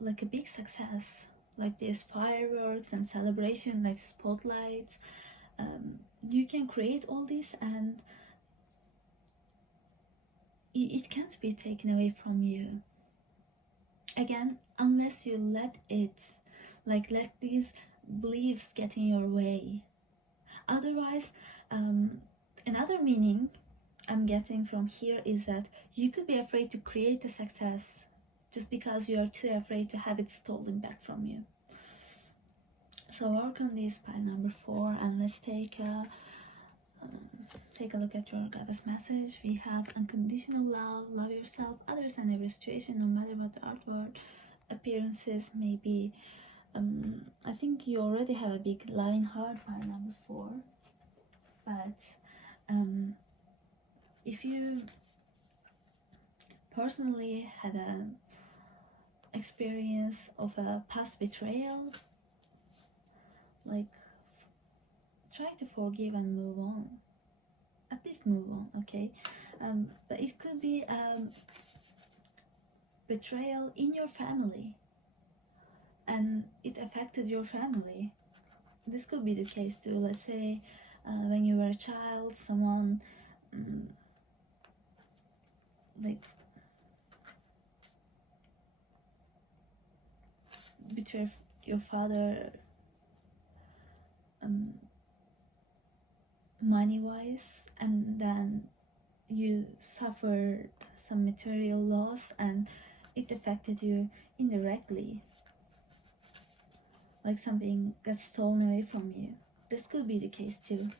like a big success, like this fireworks and celebration, like spotlights. You can create all this, and it can't be taken away from you again, unless you let it, like, let these beliefs get in your way. Otherwise, another meaning I'm getting from here is that you could be afraid to create a success just because you're too afraid to have it stolen back from you. So work on this by number 4, and let's take a look at your goddess message. We have unconditional love, love yourself, others, and every situation, no matter what the outward appearances may be. I think you already have a big loving heart by number 4, but if you personally had an experience of a past betrayal, like, try to forgive and move on. At least move on, okay? But it could be betrayal in your family, and it affected your family. This could be the case too. Let's say when you were a child, someone like betrayed your father money wise, and then you suffered some material loss, and it affected you indirectly, like something got stolen away from you. This could be the case too.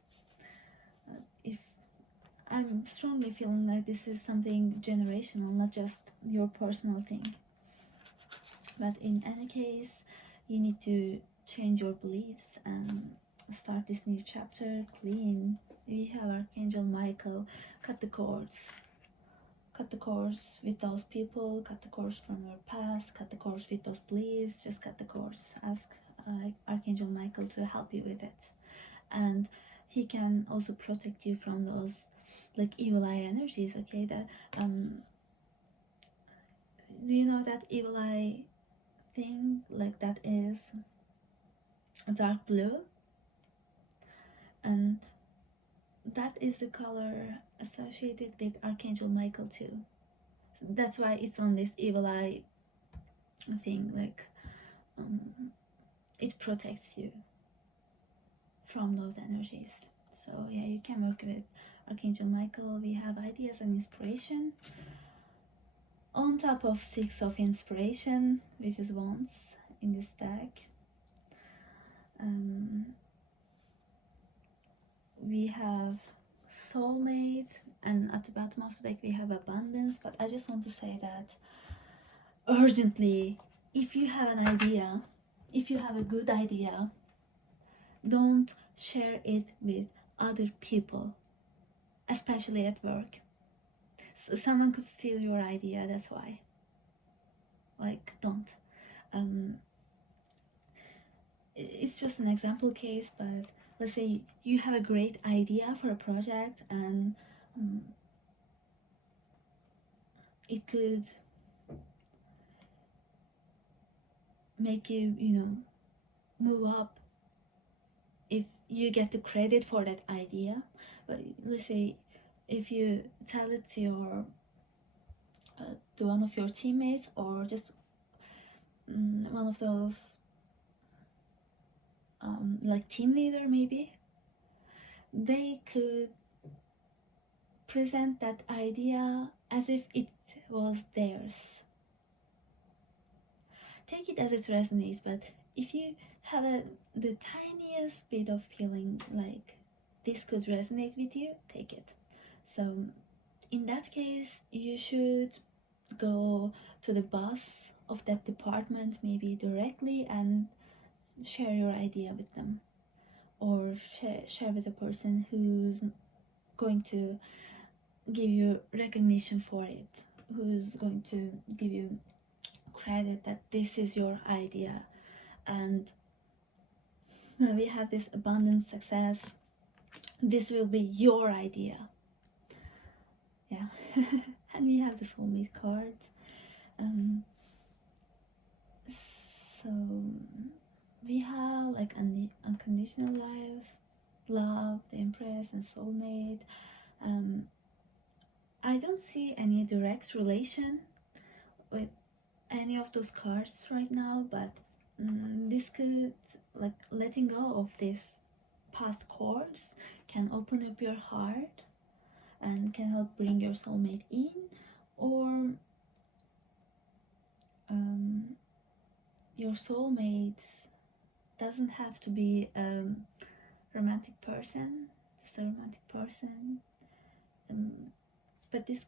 If I'm strongly feeling like this is something generational, not just your personal thing. But in any case, you need to change your beliefs and start this new chapter clean. We have Archangel Michael. Cut the cords. Cut the cords with those people, cut the cords from your past, cut the cords with those beliefs, just cut the cords. Ask Archangel Michael to help you with it, and he can also protect you from those like evil eye energies. Okay, that do you know that evil eye thing, like that is dark blue, and that is the color associated with Archangel Michael too. So that's why it's on this evil eye thing, like it protects you from those energies. So yeah, you can work with Archangel Michael. We have ideas and inspiration on top of 6 of inspiration, which is wands in this deck. We have soulmate, and at the bottom of the deck we have abundance. But I just want to say that urgently, if you have an idea, if you have a good idea, don't share it with other people, especially at work. So someone could steal your idea, that's why. Like, don't. It's just an example case, but let's say you have a great idea for a project, and it could make you, move up if you get the credit for that idea. But let's say if you tell it to your to one of your teammates, or just one of those like team leader, maybe they could present that idea as if it was theirs. Take it as it resonates, but if you have the tiniest bit of feeling like this could resonate with you, take it. So in that case, you should go to the boss of that department, maybe directly, and share your idea with them, or share with a person who's going to give you recognition for it, who's going to give you credit that this is your idea. And now we have this abundant success. This will be your idea. Yeah. And we have the soulmate card. So we have like unconditional love, the Empress, and soulmate. I don't see any direct relation with any of those cards right now, but this could, like, letting go of this past cords can open up your heart and can help bring your soulmate in. Or your soulmate doesn't have to be a romantic person, just a romantic person, but this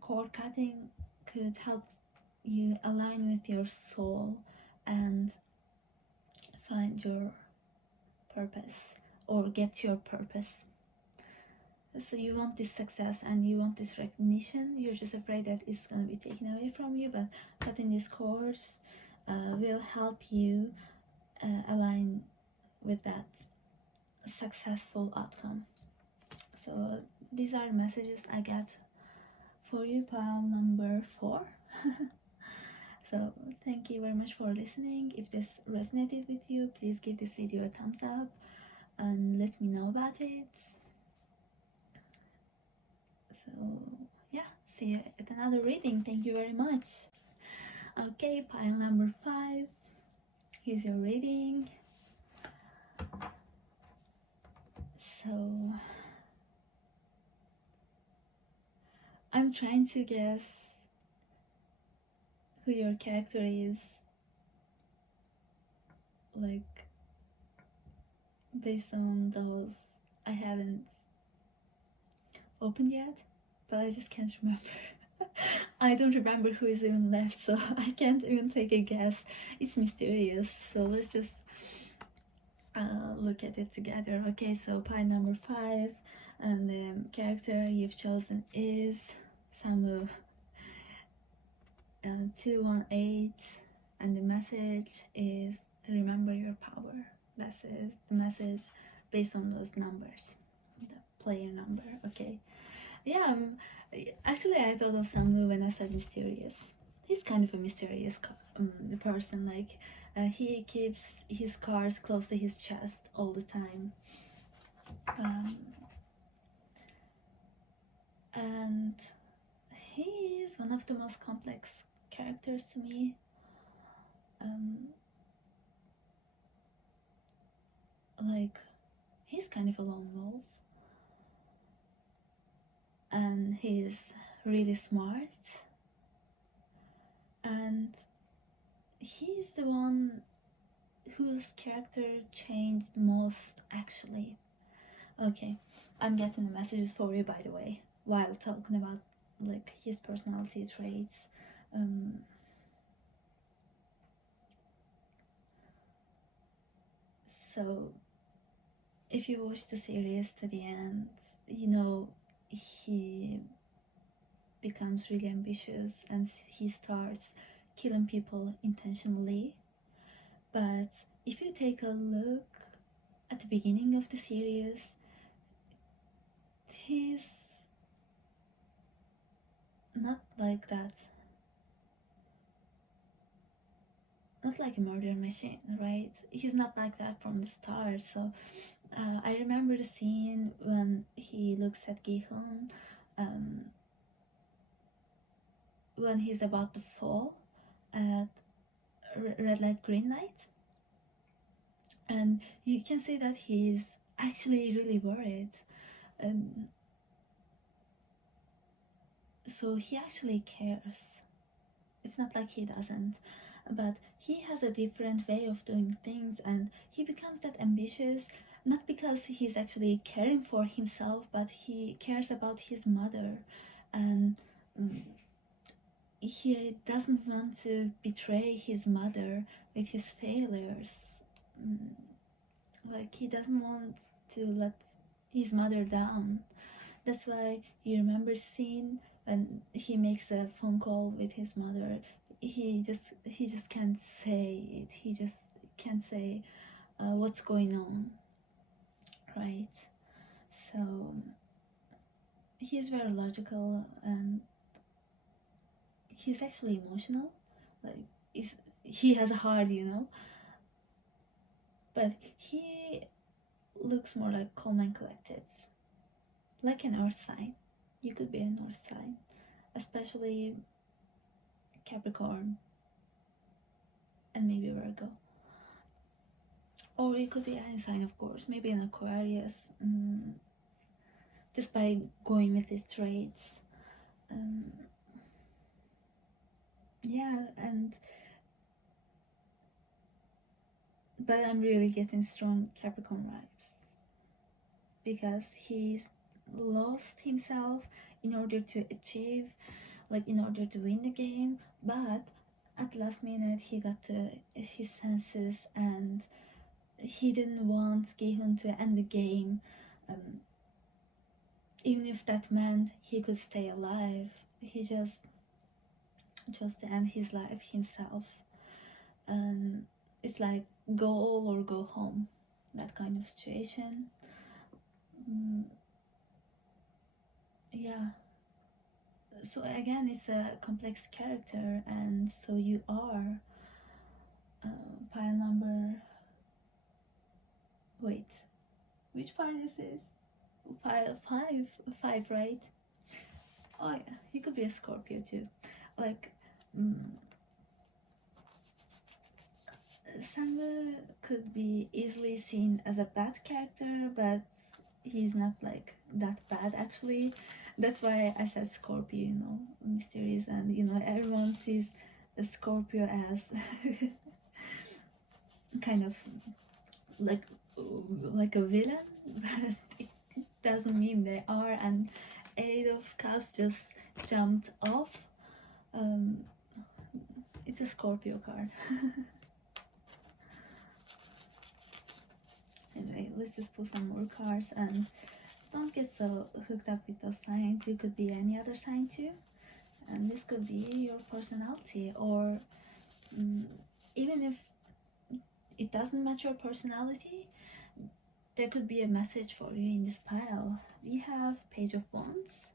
cord cutting could help you align with your soul and find your purpose, or get your purpose. So you want this success and you want this recognition, you're just afraid that it's going to be taken away from you, but cutting this course will help you align with that successful outcome. So these are messages I got for you, pile number 4. So thank you very much for listening. If this resonated with you, please give this video a thumbs up and let me know about it. So yeah, see you at another reading. Thank you very much. Okay, pile number 5. Here's your reading. So I'm trying to guess who your character is, like based on those I haven't opened yet, but I just can't remember. I don't remember who is even left, so I can't even take a guess. It's mysterious, so let's just look at it together. Okay, so pile number 5, and the character you've chosen is Samu 218. and the message is remember your power. That is the message based on those numbers, the player number. Okay, yeah. Actually, I thought of Samu when I said mysterious. He's kind of a mysterious person. Like, he keeps his cards close to his chest all the time. Um, and he is one of the most complex characters to me. Like, he's kind of a lone wolf, and he's really smart, and he's the one whose character changed most, actually. Okay, I'm getting the messages for you, by the way, while talking about like his personality traits. So if you watch the series to the end, you know he becomes really ambitious and he starts killing people intentionally. But if you take a look at the beginning of the series, he's not like that. Not like a murder machine, right? He's not like that from the start. So I remember the scene when he looks at Gihun, when he's about to fall at red light, green light, and you can see that he's actually really worried. Um, so he actually cares. It's not like he doesn't, but he has a different way of doing things, and he becomes that ambitious not because he's actually caring for himself, but he cares about his mother, and he doesn't want to betray his mother with his failures. Like, he doesn't want to let his mother down. That's why you remember scene when he makes a phone call with his mother. He just can't say it. He just can't say what's going on, right? So he's very logical, and he's actually emotional. Like, he has a heart, but he looks more like calm and collected, like an earth sign. You could be an earth sign, especially Capricorn and maybe Virgo. Or it could be any sign, of course, maybe an Aquarius, just by going with these traits. Yeah, but I'm really getting strong Capricorn vibes because he's lost himself in order to achieve, like in order to win the game, but at the last minute he got his senses, and he didn't want Gihun to end the game, even if that meant he could stay alive. He just chose to end his life himself, and it's like go all or go home, that kind of situation. Yeah, so again, it's a complex character, and so you are pile number, wait, which pile is this? Pile five, right? Oh yeah, he could be a Scorpio too. Like, Sangwoo could be easily seen as a bad character, but he's not like that bad actually. That's why I said Scorpio, mysterious, and everyone sees a Scorpio as kind of like a villain, but it doesn't mean they are. And Eight of Cups just jumped off. It's a Scorpio card. Anyway, let's just pull some more cards, and don't get so hooked up with those signs. You could be any other sign too, and this could be your personality, or even if it doesn't match your personality, there could be a message for you in this pile. We have Page of Wands.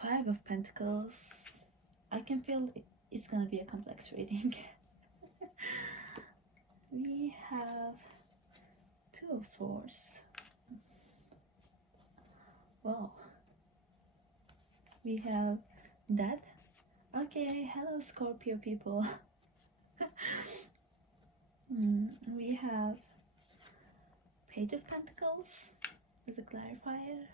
Five of Pentacles. I can feel it's gonna be a complex reading. We have Two of Swords. Wow. We have Death. Okay, hello Scorpio people. We have Page of Pentacles as a clarifier.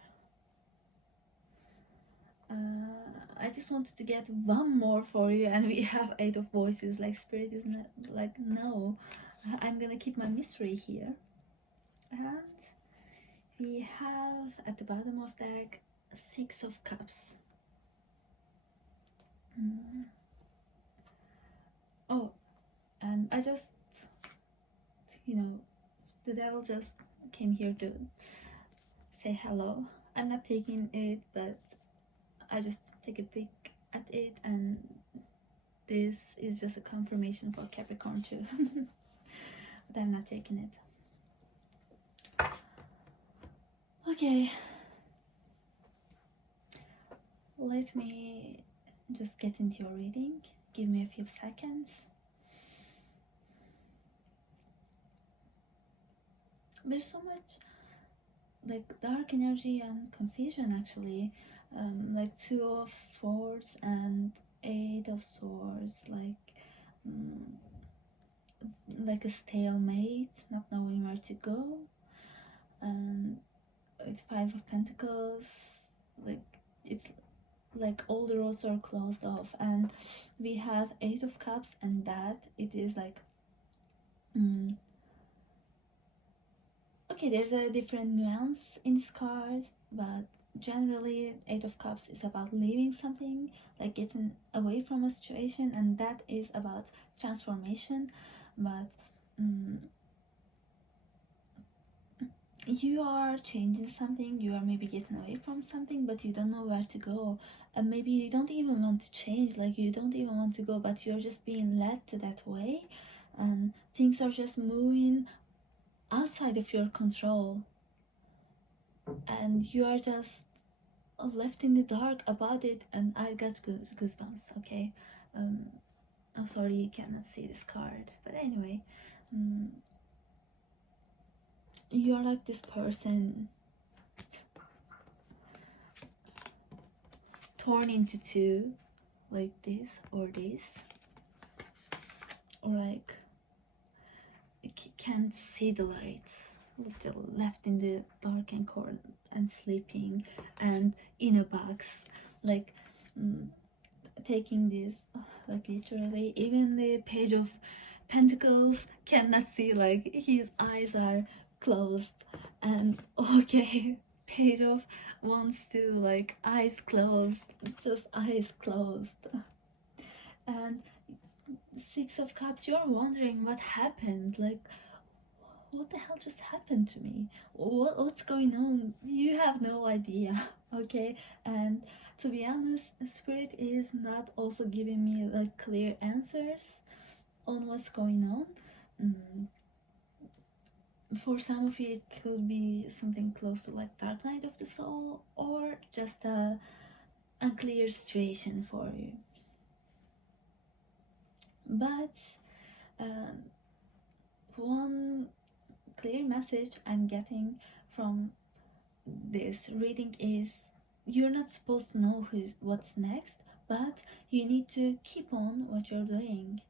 I just wanted to get one more for you, and we have Eight of Voices. Like, Spirit is not like, no, I'm gonna keep my mystery here. And we have at the bottom of the deck Six of Cups. Oh, and I just, the devil just came here to say hello. I'm not taking it, but I just take a peek at it, and this is just a confirmation for Capricorn too. But I'm not taking it. Okay, let me just get into your reading. Give me a few seconds. There's so much like dark energy and confusion actually. Like Two of Swords and Eight of Swords, like a stalemate, not knowing where to go. And it's Five of Pentacles, like it's like all the roads are closed off. And we have Eight of Cups, and that it is like okay, there's a different nuance in these cards, but generally Eight of Cups is about leaving something, like getting away from a situation, and that is about transformation. But you are changing something, you are maybe getting away from something, but you don't know where to go. And maybe you don't even want to change, like you don't even want to go, but you're just being led to that way, and things are just moving outside of your control, and you are just left in the dark about it. And I got goosebumps. Okay, oh sorry, you cannot see this card, but anyway, you're like this person torn into two, like this or this, or like can't see the lights, left in the dark and corner and sleeping and in a box, like taking this, like literally even the Page of Pentacles cannot see, like his eyes are closed. And okay, Page of Wands to like eyes closed, just eyes closed. And Six of Cups, you're wondering what happened, like what the hell just happened to me, what's going on. You have no idea. Okay, and to be honest, Spirit is not also giving me like clear answers on what's going on. For some of you it could be something close to like Dark Night of the Soul, or just a unclear situation for you. But one clear message I'm getting from this reading is you're not supposed to know what's next, but you need to keep on what you're doing.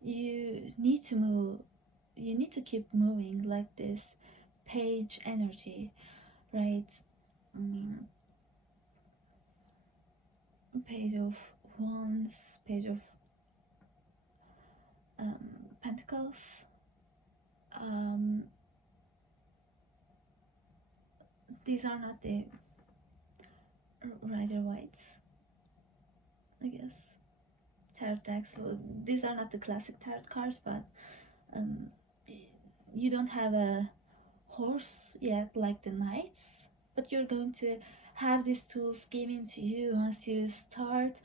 You need to move, you need to keep moving, like this page energy, right? Page of Wands, Page of Pentacles, these are not the Rider Whites, I guess, tarot decks. So these are not the classic tarot cards, but you don't have a horse yet like the Knights, but you're going to have these tools given to you once you start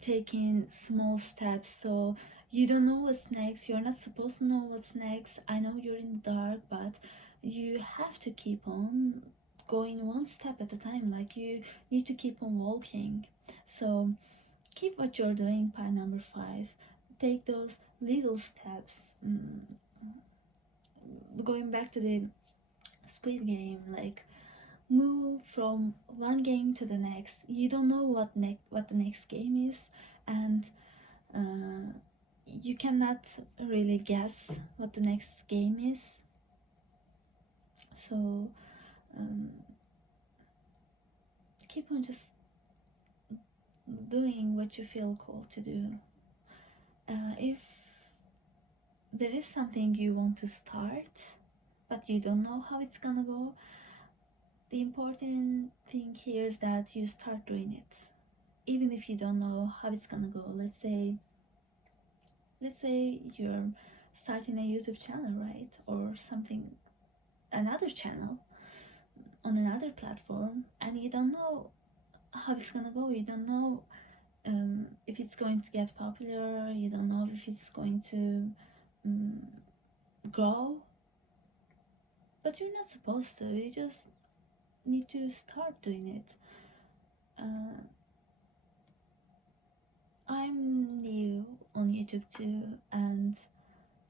taking small steps. So you don't know what's next, you're not supposed to know what's next. I know you're in the dark, but you have to keep on going one step at a time. Like, you need to keep on walking. So keep what you're doing, pie number 5. Take those little steps. Going back to the Squid Game, like, move from one game to the next. You don't know what the next game is, and you cannot really guess what the next game is. So keep on just doing what you feel called to do. If there is something you want to start but you don't know how it's gonna go, the important thing here is that you start doing it, even if you don't know how it's gonna go. Let's say you're starting a YouTube channel, right, or something, another channel on another platform, and you don't know how it's gonna go. You don't know if it's going to get popular. You don't know if it's going to grow, but you're not supposed to. You just need to start doing it. I'm new on YouTube too, and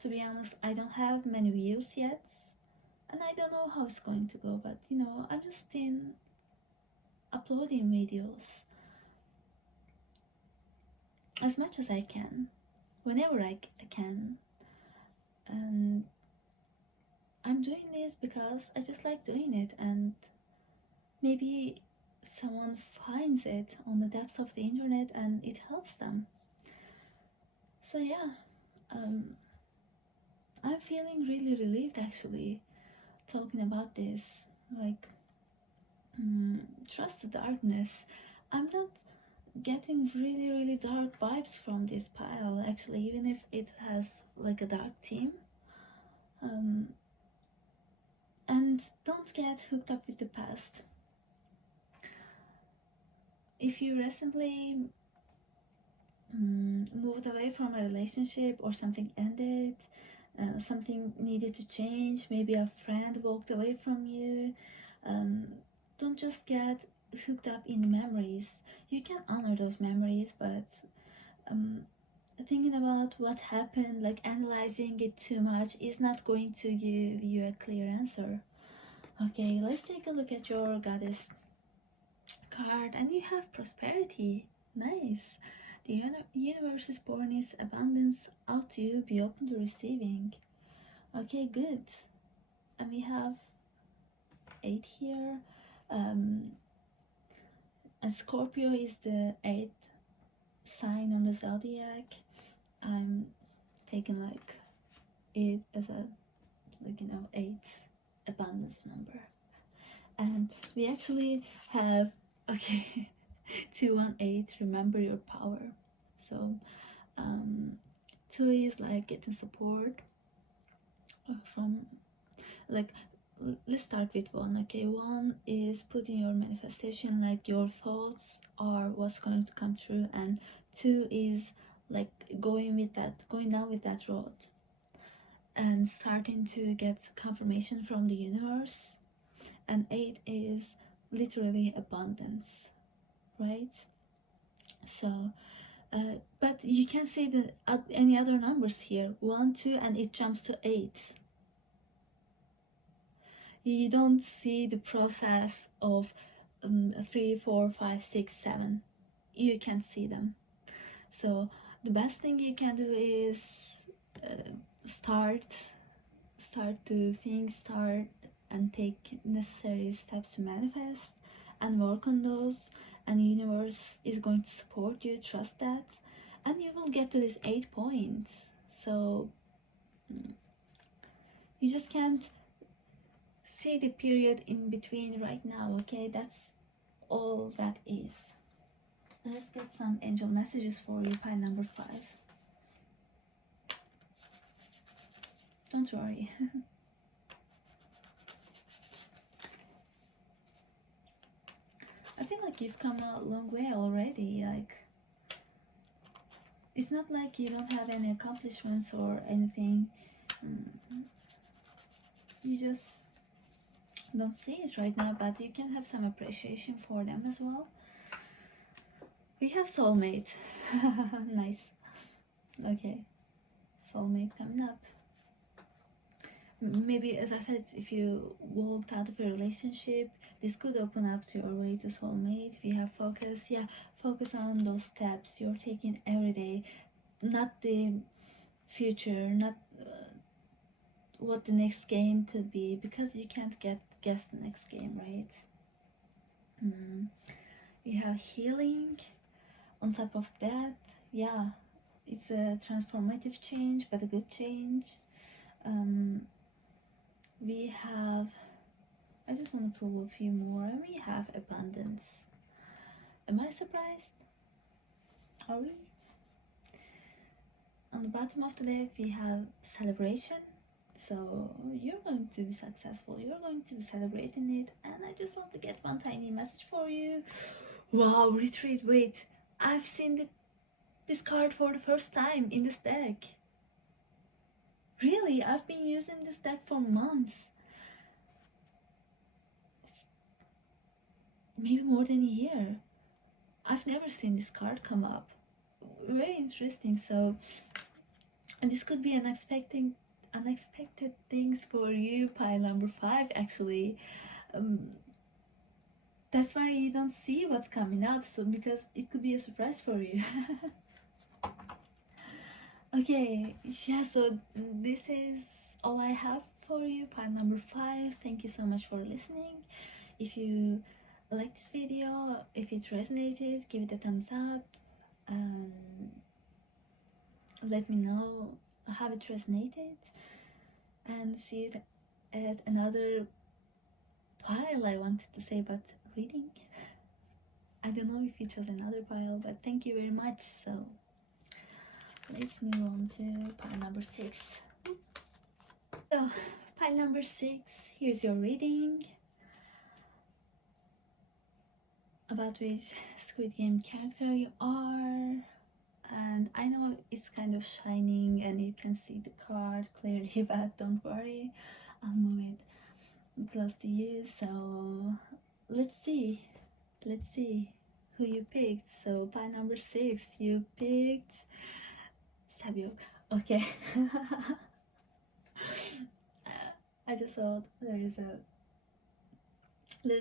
to be honest, I don't have many views yet, and I don't know how it's going to go, but I'm just in uploading videos as much as I can, whenever I can, and I'm doing this because I just like doing it, and maybe someone finds it on the depths of the internet and it helps them. So yeah, I'm feeling really relieved actually talking about this. Like, trust the darkness. I'm not getting really dark vibes from this pile actually, even if it has like a dark theme. And don't get hooked up with the past. If you recently moved away from a relationship, or something ended, something needed to change, maybe a friend walked away from you, don't just get hooked up in memories. You can honor those memories, but thinking about what happened, like analyzing it too much, is not going to give you a clear answer. Okay, let's take a look at your goddess card, and you have prosperity. Nice. The universe is pouring its abundance out to you. Be open to receiving. Okay, good. And we have 8 here. And Scorpio is the 8th sign on the zodiac. I'm taking like it as a 8 abundance number. And we actually have 218, remember your power. So 2 is like getting support from, like, let's start with 1. Okay, 1 is putting your manifestation, like your thoughts are what's going to come true, and 2 is like going down with that road and starting to get confirmation from the universe. And 8 is literally abundance, right? So but you can see any other numbers here, 1, 2, and it jumps to 8. You don't see the process of 3, 4, 5, 6, 7. You can't see them. So the best thing you can do is start to think, start and take necessary steps to manifest and work on those, and the universe is going to support you. Trust that, and you will get to this 8 points. So you just can't see the period in between right now. Okay, that's all that is. Let's get some angel messages for you, pile number 5. Don't worry. I feel like you've come a long way already. Like, it's not like you don't have any accomplishments or anything. You just don't see it right now, but you can have some appreciation for them as well. We have soulmate. Nice. Okay, soulmate coming up. Maybe, as I said, if you walked out of a relationship, this could open up to your way to soulmate. If you have focus, yeah, focus on those steps you're taking every day, not the future, not what the next game could be, because you can't guess the next game, right? You have healing on top of that. Yeah, it's a transformative change, but a good change. We have, I just want to pull a few more, and we have abundance. Am I surprised? Are we? On the bottom of the deck we have celebration. So you're going to be successful, you're going to be celebrating it, and I just want to get one tiny message for you. Wow, retreat, wait, I've seen this card for the first time in this deck. Really, I've been using this deck for months, maybe more than a year. I've never seen this card come up. Very interesting. So, and this could be unexpected things for you, pile number 5, actually. That's why you don't see what's coming up, so because it could be a surprise for you. Okay, yeah, so this is all I have for you, pile number 5. Thank you so much for listening. If you like this video, if it resonated, give it a thumbs up. Let me know how it resonated, and see you at another pile. I wanted to say, but reading, I don't know if it was another pile, but thank you very much. So let's move on to pile number 6. So pile number 6, here's your reading about which Squid Game character you are. And I know it's kind of shining and you can see the card clearly, but don't worry, I'll move it close to you. So let's see who you picked. So pile number 6, you picked Sabyok. Okay. I just thought there's an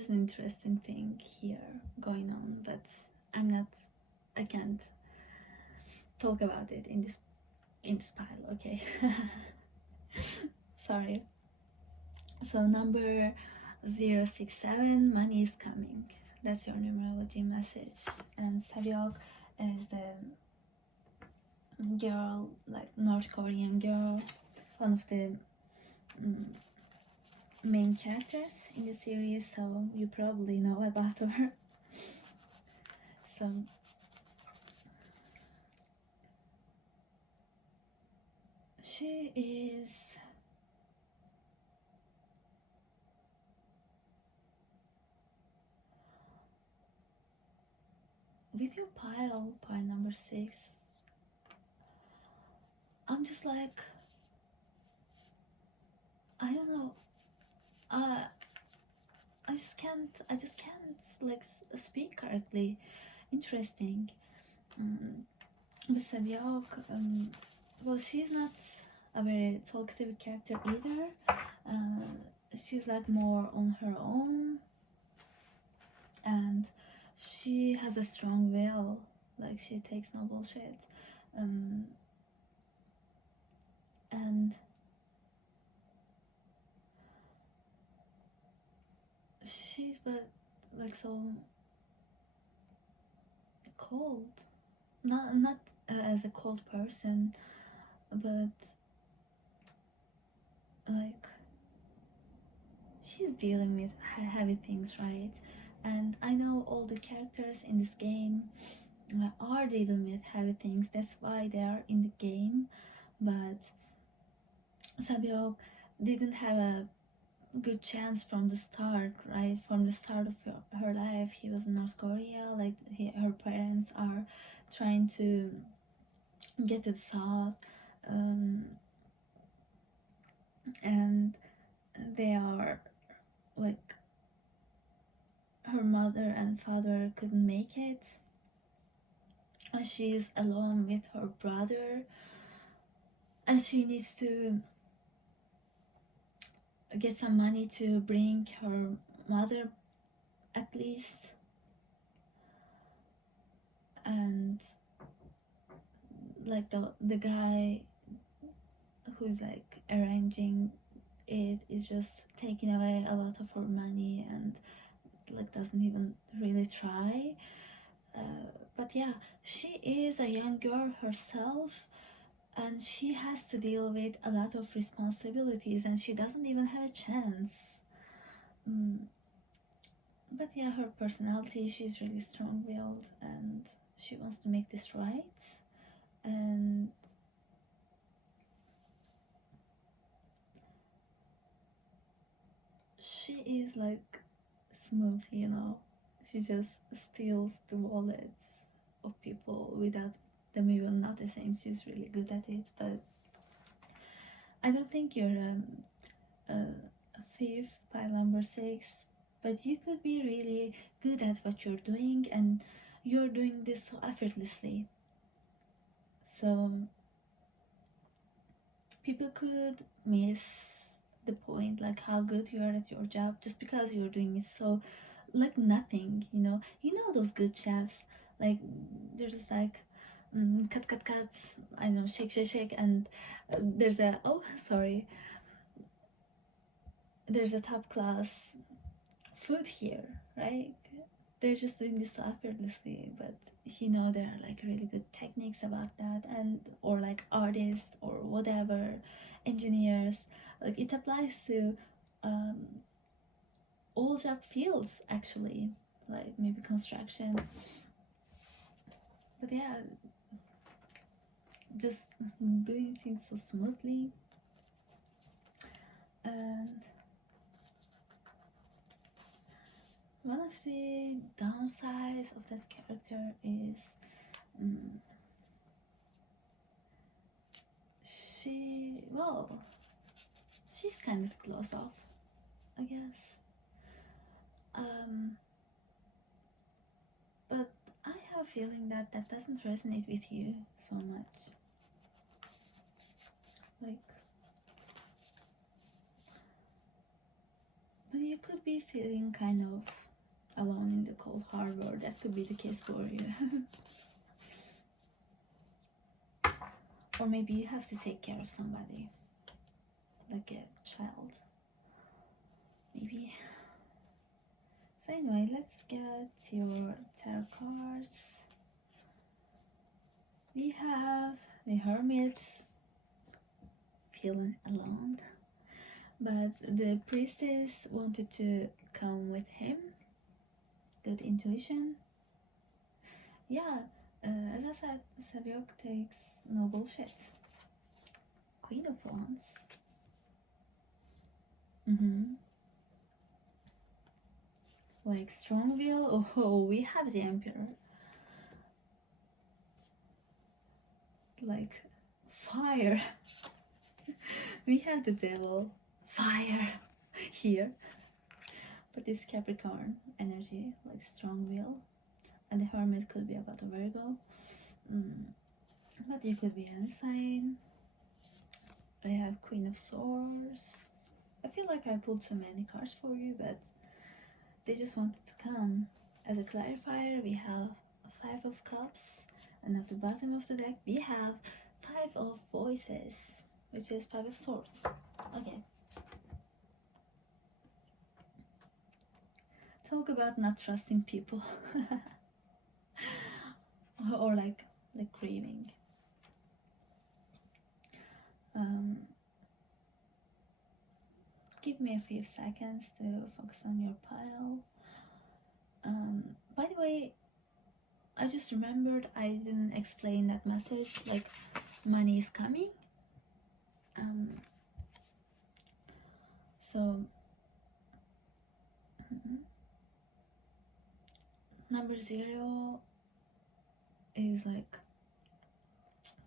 interesting thing here going on, but I can't talk about it in this pile, okay? Sorry. So number 067, money is coming. That's your numerology message. And Sabyok is the girl, like North Korean girl, one of the main characters in the series, so you probably know about her. So she is with your pile number 6. I'm just like, I don't know, I just can't like speak correctly. Interesting. The Sabyok, well, she's not a very talkative character either. She's like more on her own, and she has a strong will, like she takes no bullshit. And she's but like so cold, not as a cold person, but like she's dealing with heavy things, right? And I know all the characters in this game are dealing with heavy things, that's why they are in the game. But Sabyok didn't have a good chance from the start, right? From the start of her life, he was in North Korea, like her parents are trying to get it solved, um, and they are like, her mother and father couldn't make it, and she's alone with her brother, and she needs to get some money to bring her mother at least. And like the guy who's like arranging it is just taking away a lot of her money, and like doesn't even really try. But yeah, she is a young girl herself, and she has to deal with a lot of responsibilities, and she doesn't even have a chance. But yeah, her personality, she's really strong-willed, and she wants to make this right. And she is like smooth, you know. She just steals the wallets of people without them even noticing. She's really good at it. But I don't think you're a thief pile number 6, but you could be really good at what you're doing, and you're doing this so effortlessly. So people could miss the point, like how good you are at your job, just because you're doing it so like nothing, you know. You know those good chefs, like they're just like cut, I know, shake, and there's a there's a top class food here, right? They're just doing this so effortlessly, but you know there are like really good techniques about that, and or like artists or whatever, engineers, like it applies to um, all job fields actually, like maybe construction. But yeah, just doing things so smoothly. And one of the downsides of that character is she's kind of closed off, I guess. But I have a feeling that that doesn't resonate with you so much. Like, but you could be feeling kind of alone in the cold harbor. That could be the case for you. Or maybe you have to take care of somebody, like a child. Maybe. So anyway, let's get your tarot cards. We have the Hermit, feeling alone, but the Priestess wanted to come with him. Good intuition. Yeah, as I said, Savyok takes no bullshit. Queen of Wands. Like strong will. Oh, we have the Emperor. Like fire. We have the Devil. Fire here. But it's Capricorn energy, like strong will. And the Hermit could be about a Virgo. But you could be any sign. I have Queen of Swords. I feel like I pulled too many cards for you, but they just wanted to come. As a clarifier, we have 5 of Cups, and at the bottom of the deck we have 5 of Voices, which is 5 of Swords. Okay. Talk about not trusting people. or like grieving. Give me a few seconds to focus on your pile. By the way, I just remembered I didn't explain that message, like money is coming. So number 0 is like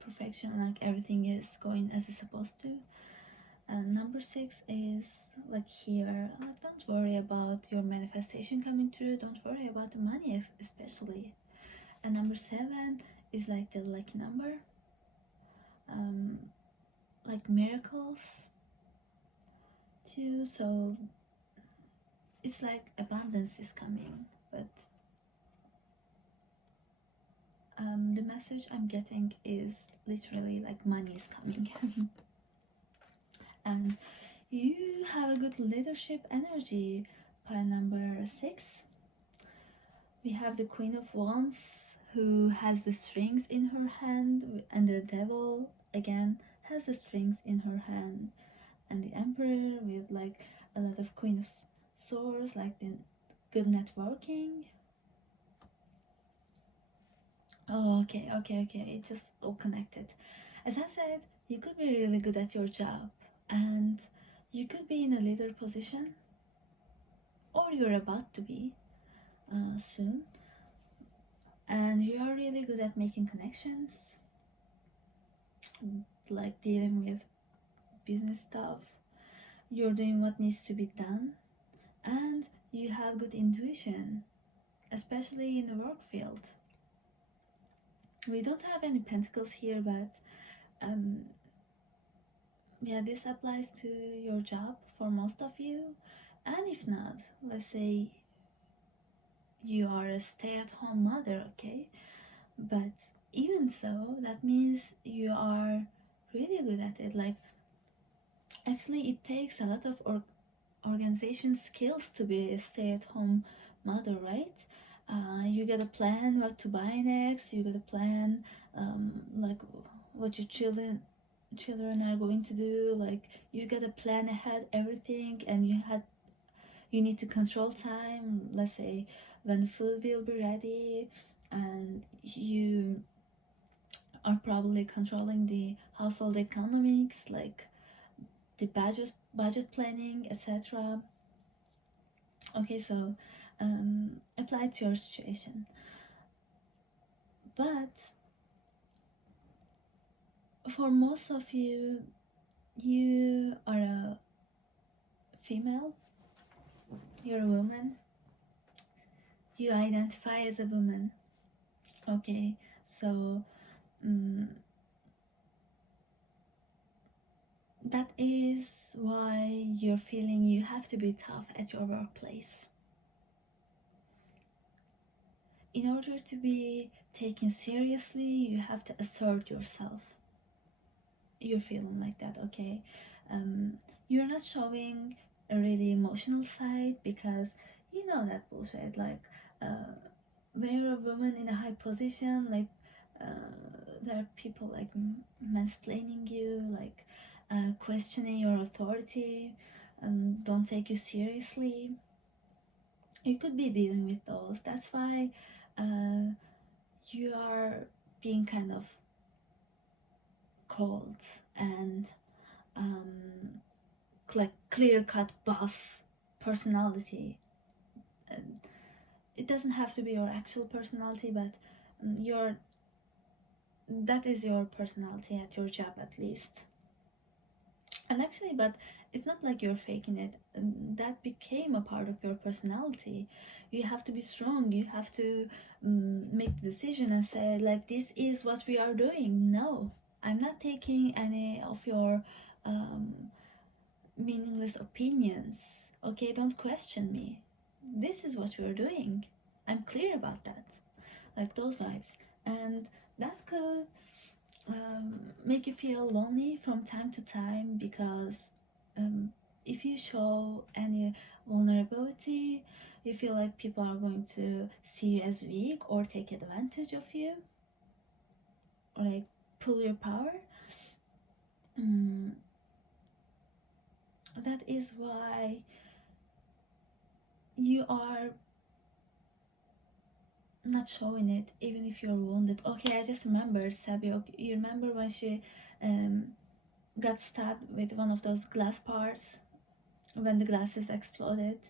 perfection, like everything is going as it's supposed to. And number 6 is like here, like don't worry about your manifestation coming true, don't worry about the money especially. And number 7 is like the lucky number, like miracles too. So it's like abundance is coming, but the message I'm getting is literally like money is coming. And you have a good leadership energy. Pile number 6, we have the Queen of Wands who has the strings in her hand, and the Devil again has the strings in her hand, and the Emperor with like a lot of Queen of Swords, like the good networking. Oh, okay, it just all connected. As I said, you could be really good at your job, and you could be in a leader position, or you're about to be soon, and you are really good at making connections, like dealing with business stuff. You're doing what needs to be done, and you have good intuition, especially in the work field. We don't have any pentacles here, but yeah, this applies to your job for most of you. And if not, let's say you are a stay-at-home mother, okay, but even so, that means you are really good at it. Like, actually it takes a lot of organization skills to be a stay-at-home mother, right? You gotta plan what to buy next, you gotta plan like what your children are going to do, like you gotta plan ahead everything, and you need to control time, let's say when food will be ready, and you are probably controlling the household economics, like the budget planning, etc. Okay, so apply to your situation. But for most of you, you are a female, you're a woman, you identify as a woman. Okay, so that is why you're feeling you have to be tough at your workplace. In order to be taken seriously, you have to assert yourself. You're feeling like that, okay? You're not showing a really emotional side because you know that bullshit. Like, when you're a woman in a high position, like, there are people like mansplaining you, like questioning your authority, don't take you seriously. You could be dealing with those. That's why you are being kind of cold and like clear-cut boss personality. And it doesn't have to be your actual personality, but that is your personality at your job, at least. And actually, but it's not like you're faking it. That became a part of your personality. You have to be strong, you have to make the decision and say, like, this is what we are doing. No, I'm not taking any of your meaningless opinions. Okay, don't question me. This is what you're doing. I'm clear about that. Like those vibes. And that could make you feel lonely from time to time, because if you show any vulnerability, you feel like people are going to see you as weak or take advantage of you, or like pull your power. That is why you are not showing it, even if you're wounded. Okay, I just remembered, Sabi. You remember when she got stabbed with one of those glass parts, when the glasses exploded?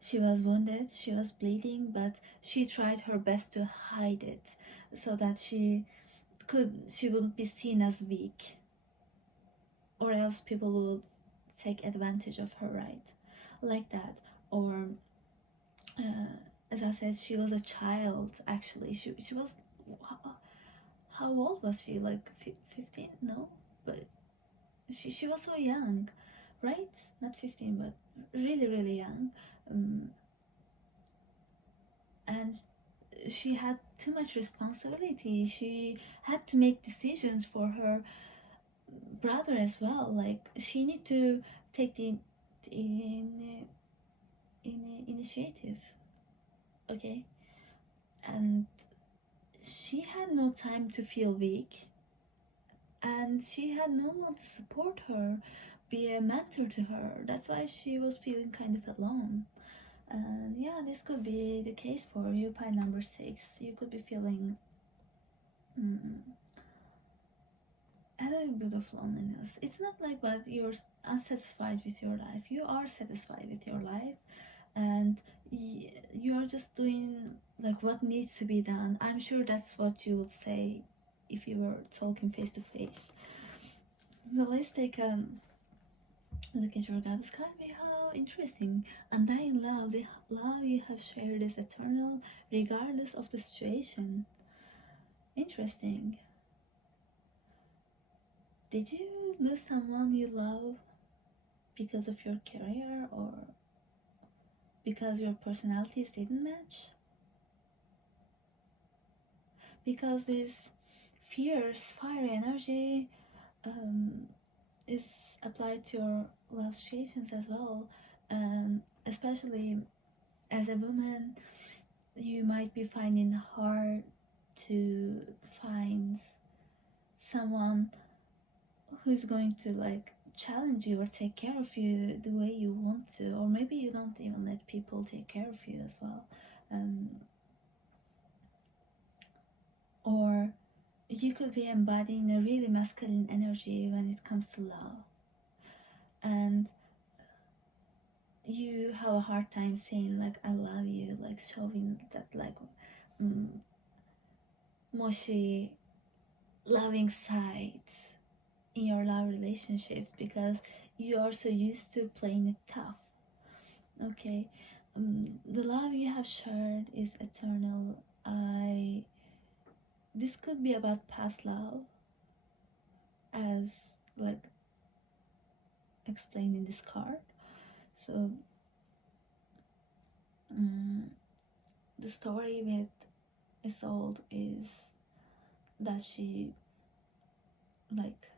She was wounded, she was bleeding, but she tried her best to hide it so that she she wouldn't be seen as weak, or else people would take advantage of her, right? Like that. Or as I said, she was a child. Actually, she was, how old was she? Like 15? No, but she was so young, right? Not 15, but really really young. And she had too much responsibility. She had to make decisions for her brother as well. Like, she need to take the in, initiative, okay? And she had no time to feel weak, and she had no one to support her, be a mentor to her. That's why she was feeling kind of alone. And yeah, this could be the case for you, pile number 6. You could be feeling a little bit of loneliness. It's not like that you're unsatisfied with your life. You are satisfied with your life, and you're just doing like what needs to be done. I'm sure that's what you would say if you were talking face to face. So let's take a look at your goddess card. How interesting. Undying love. The love you have shared is eternal, regardless of the situation. Interesting. Did you lose someone you love because of your career, or because your personalities didn't match? Because this fierce, fiery energy is applied to your love situations as well. And especially as a woman, you might be finding it hard to find someone who's going to like challenge you or take care of you the way you want to, or maybe you don't even let people take care of you as well. Or you could be embodying a really masculine energy when it comes to love, and you have a hard time saying like I love you, like showing that like mushy loving side in your love relationships, because you are so used to playing it tough. Okay, the love you have shared is eternal. This could be about past love, as like explained in this card. So the story with Isolde is that she, like,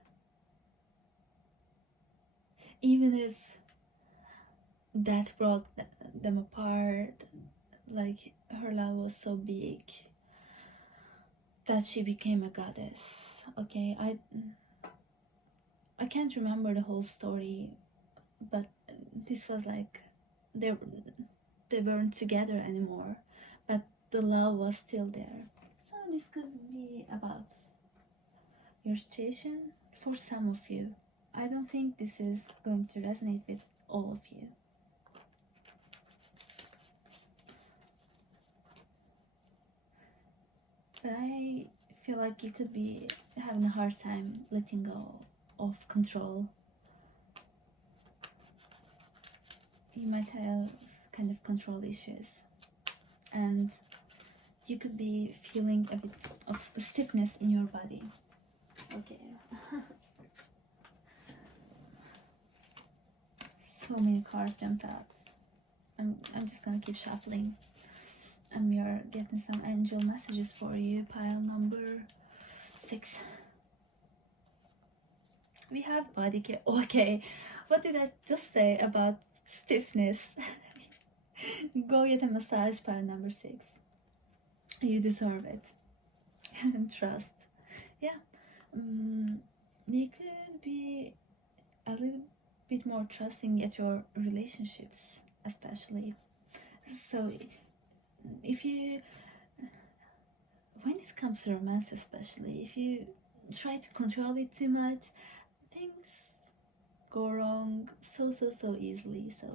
even if that brought them apart, like, her love was so big that she became a goddess. Okay, I can't remember the whole story, but this was like they weren't together anymore, but the love was still there. So this could be about your situation for some of you. I don't think this is going to resonate with all of you. But I feel like you could be having a hard time letting go of control. You might have kind of control issues, and you could be feeling a bit of stiffness in your body. Okay. So many cards jumped out. I'm just gonna keep shuffling, and we are getting some angel messages for you. Pile number 6. We have body care. Okay, what did I just say about stiffness? Go get a massage, pile number 6. You deserve it. And trust. Yeah. You could be a little bit more trusting at your relationships, especially. So if you, when it comes to romance especially, if you try to control it too much, things go wrong so easily. So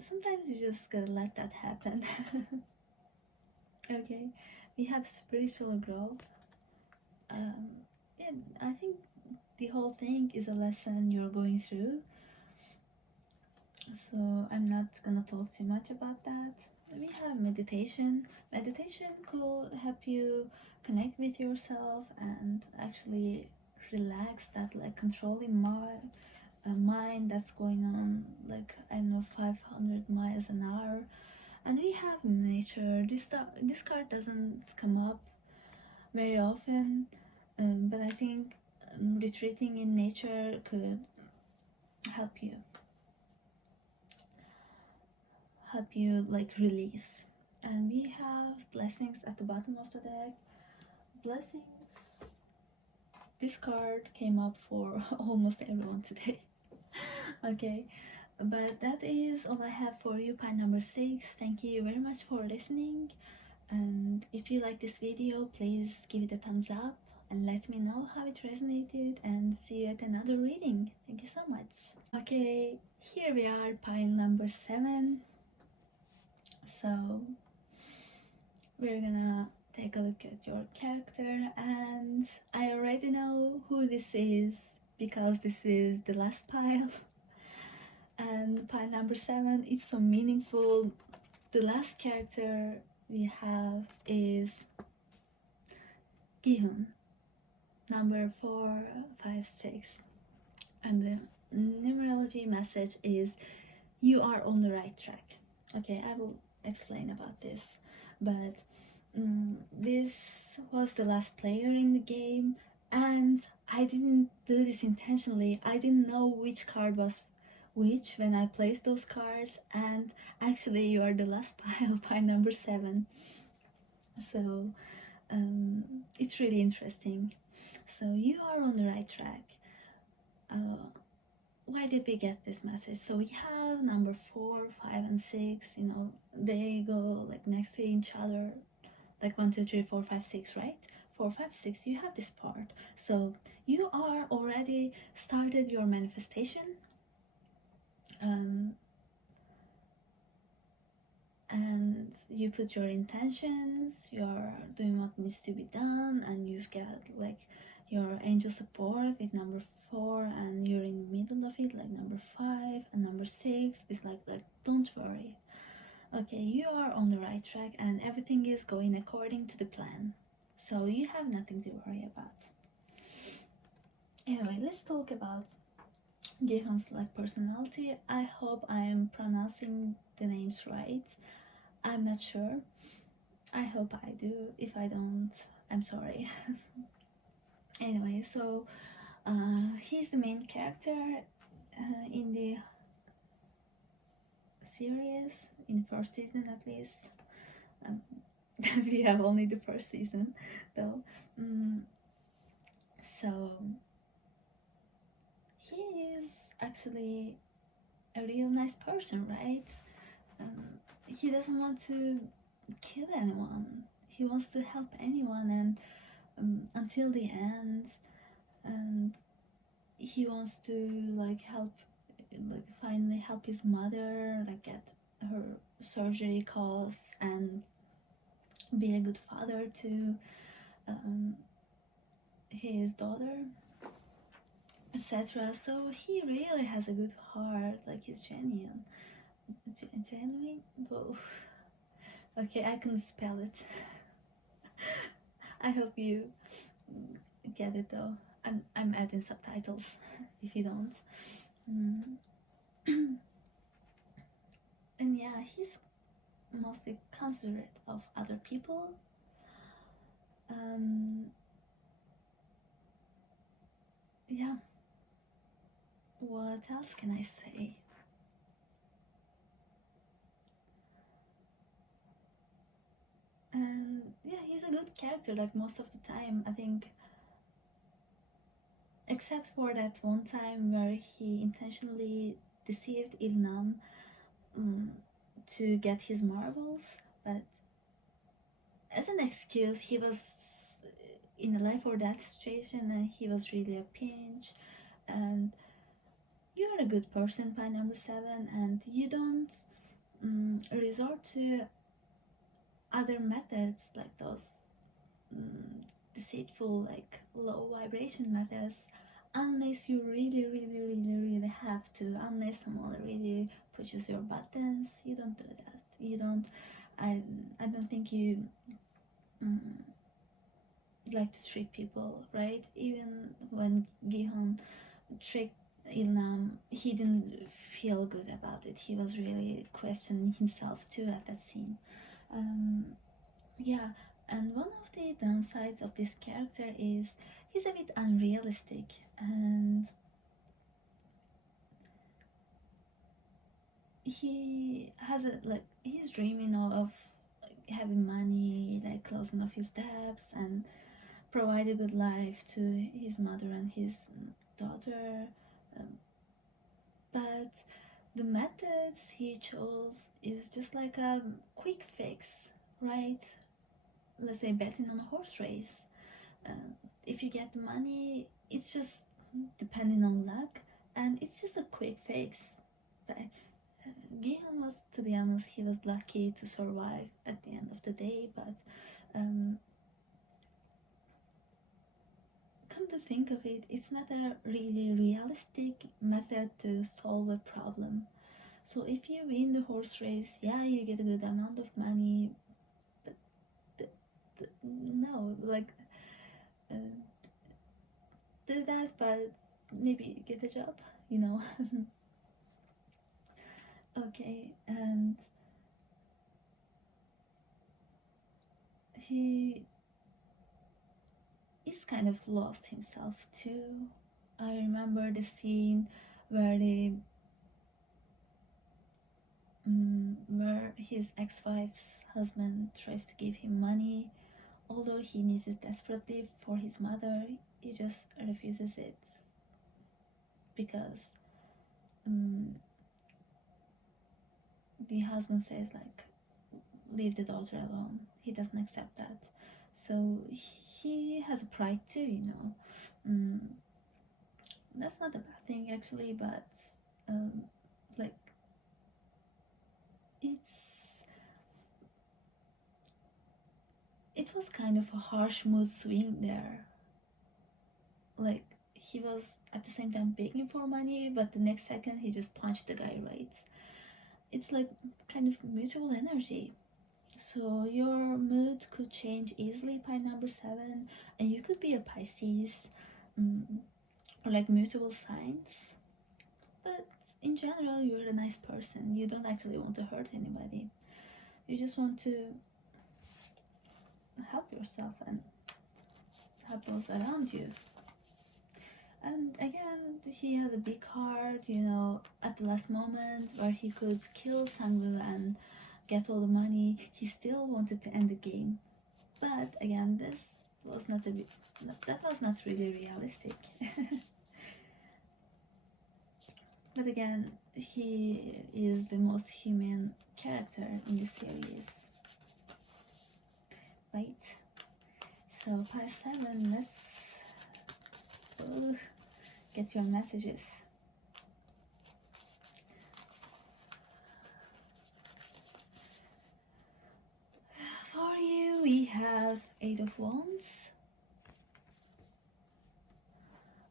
sometimes you just gotta let that happen. Okay, we have spiritual growth. um, yeah, I think the whole thing is a lesson you're going through, so I'm not gonna talk too much about that. We have meditation. Meditation could help you connect with yourself and actually relax that like controlling mind that's going on like I don't know 500 miles an hour. And we have nature. This card doesn't come up very often, but I think retreating in nature could help you like release. And we have blessings at the bottom of the deck. Blessings, this card came up for almost everyone today. Okay, but that is all I have for you, pile number 6. Thank you very much for listening, and if you like this video, please give it a thumbs up and let me know how it resonated, and see you at another reading. Thank you so much. Okay, here we are, pile number 7. So we're gonna take a look at your character, and I already know who this is because this is the last pile. And pile number 7, it's so meaningful. The last character we have is Gihun, number 4, 5, 6, and the numerology message is you are on the right track. Okay, I will explain about this, but this was the last player in the game, and I didn't do this intentionally. I didn't know which card was which when I placed those cards, and actually you are the last pile number 7. So it's really interesting. So you are on the right track. Why did we get this message? So we have number 4, 5, and 6. You know, they go like next to each other, like 1, 2, 3, 4, 5, 6, right? 4, 5, 6. You have this part. So you are already started your manifestation. And you put your intentions, you're doing what needs to be done, and you've got like your angel support with number 4, and you're in the middle of it, like number 5 and number 6 is like don't worry. Okay, you are on the right track and everything is going according to the plan, so you have nothing to worry about. Anyway, let's talk about Gihun's like personality. I hope I am pronouncing the names right. I'm not sure. I hope I do. If I don't, I'm sorry. Anyway, so he's the main character in the series, in the first season at least. We have only the first season though. So he is actually a real nice person, right? He doesn't want to kill anyone. He wants to help anyone, and until the end, and he wants to like help, like finally help his mother, like get her surgery costs, and be a good father to his daughter, etc. So he really has a good heart, like he's genuine. Genuine? Whoa. Okay, I can spell it. I hope you get it though. I'm adding subtitles if you don't. And yeah, he's mostly considerate of other people. Yeah. What else can I say? And yeah, he's a good character like most of the time, I think, except for that one time where he intentionally deceived Ilnam to get his marbles, but as an excuse, he was in a life or death situation and he was really a pinch. And you're a good person, pile number 7, and you don't resort to other methods like those deceitful, like low vibration methods, unless you really have to, unless someone really pushes your buttons. You don't do that. You don't. I don't think you mm, like to trick people, right? Even when Gihon tricked Ilnam, he didn't feel good about it. He was really questioning himself too at that scene. Um, yeah, and one of the downsides of this character is he's a bit unrealistic, and he has a like he's dreaming of having money, like closing off his debts, and provide a good life to his mother and his daughter. Um, but the methods he chose is just like a quick fix, right? Let's say betting on a horse race. If you get the money, it's just depending on luck, and it's just a quick fix. But Gihan was, to be honest, he was lucky to survive at the end of the day, but um, come to think of it, it's not a really realistic method to solve a problem. So if you win the horse race, yeah, you get a good amount of money, but no, like uh, do that, but maybe get a job, you know. Okay, and he is kind of lost himself too. I remember the scene where where his ex-wife's husband tries to give him money, although he needs it desperately for his mother. He just refuses it because um, the husband says like, leave the daughter alone. He doesn't accept that, so he has a pride too, you know. um, that's not a bad thing actually, but um, like it's it was kind of a harsh mood swing there. Like he was at the same time begging for money, but the next second he just punched the guy, right? It's like kind of mutual energy. So your mood could change easily by number 7, and you could be a Pisces, or like mutual signs. But in general, you're a nice person. You don't actually want to hurt anybody. You just want to help yourself and help those around you. And again, he has a big heart, you know, at the last moment where he could kill Sangwoo and get all the money, he still wanted to end the game. But again, this was not that was not really realistic. But again, he is the most human character in the series, right? So part 7, let's get your messages. For you, we have 8 of Wands.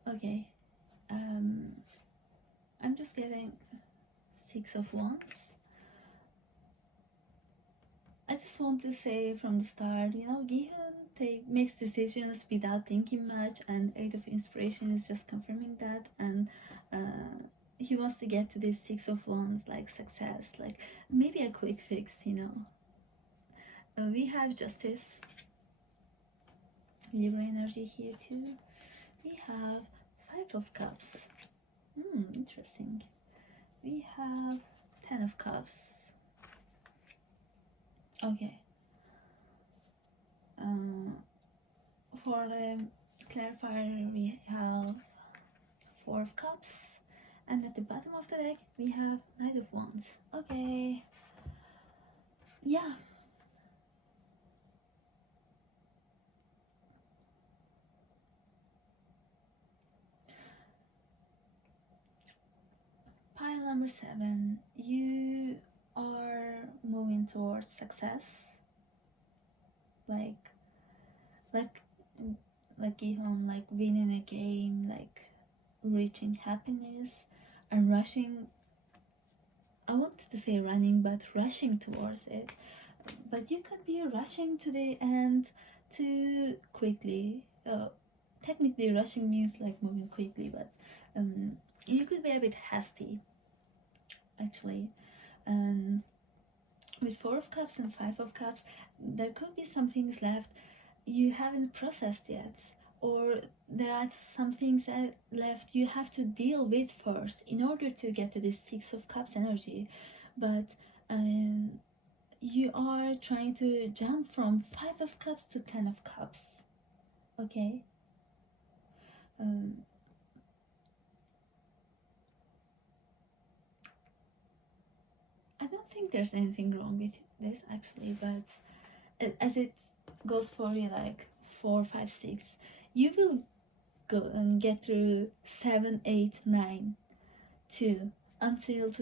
Okay, I'm just getting 6 of Wands. I just want to say from the start, you know, Gihun makes decisions without thinking much, and 8 of Inspiration is just confirming that. And he wants to get to this 6 of Wands, like success, like maybe a quick fix, you know. We have Justice, Libra energy here too. We have 5 of Cups. Interesting. We have 10 of Cups. Okay. For the clarifier, we have 4 of Cups, and at the bottom of the deck, we have Knight of Wands. Okay. Yeah. Pile number 7. You are moving towards success. Like like even like winning a game, like reaching happiness and rushing. I wanted to say running, but rushing towards it. But you could be rushing to the end too quickly. Technically, rushing means like moving quickly, but you could be a bit hasty, actually. And with Four of Cups and Five of Cups, there could be some things left you haven't processed yet, or there are some things that left you have to deal with first in order to get to this Six of Cups energy. But you are trying to jump from Five of Cups to Ten of Cups. Okay. I don't think there's anything wrong with this actually, but as it goes for you like 4, 5, 6, you will go and get through 7, 8, 9, 2 until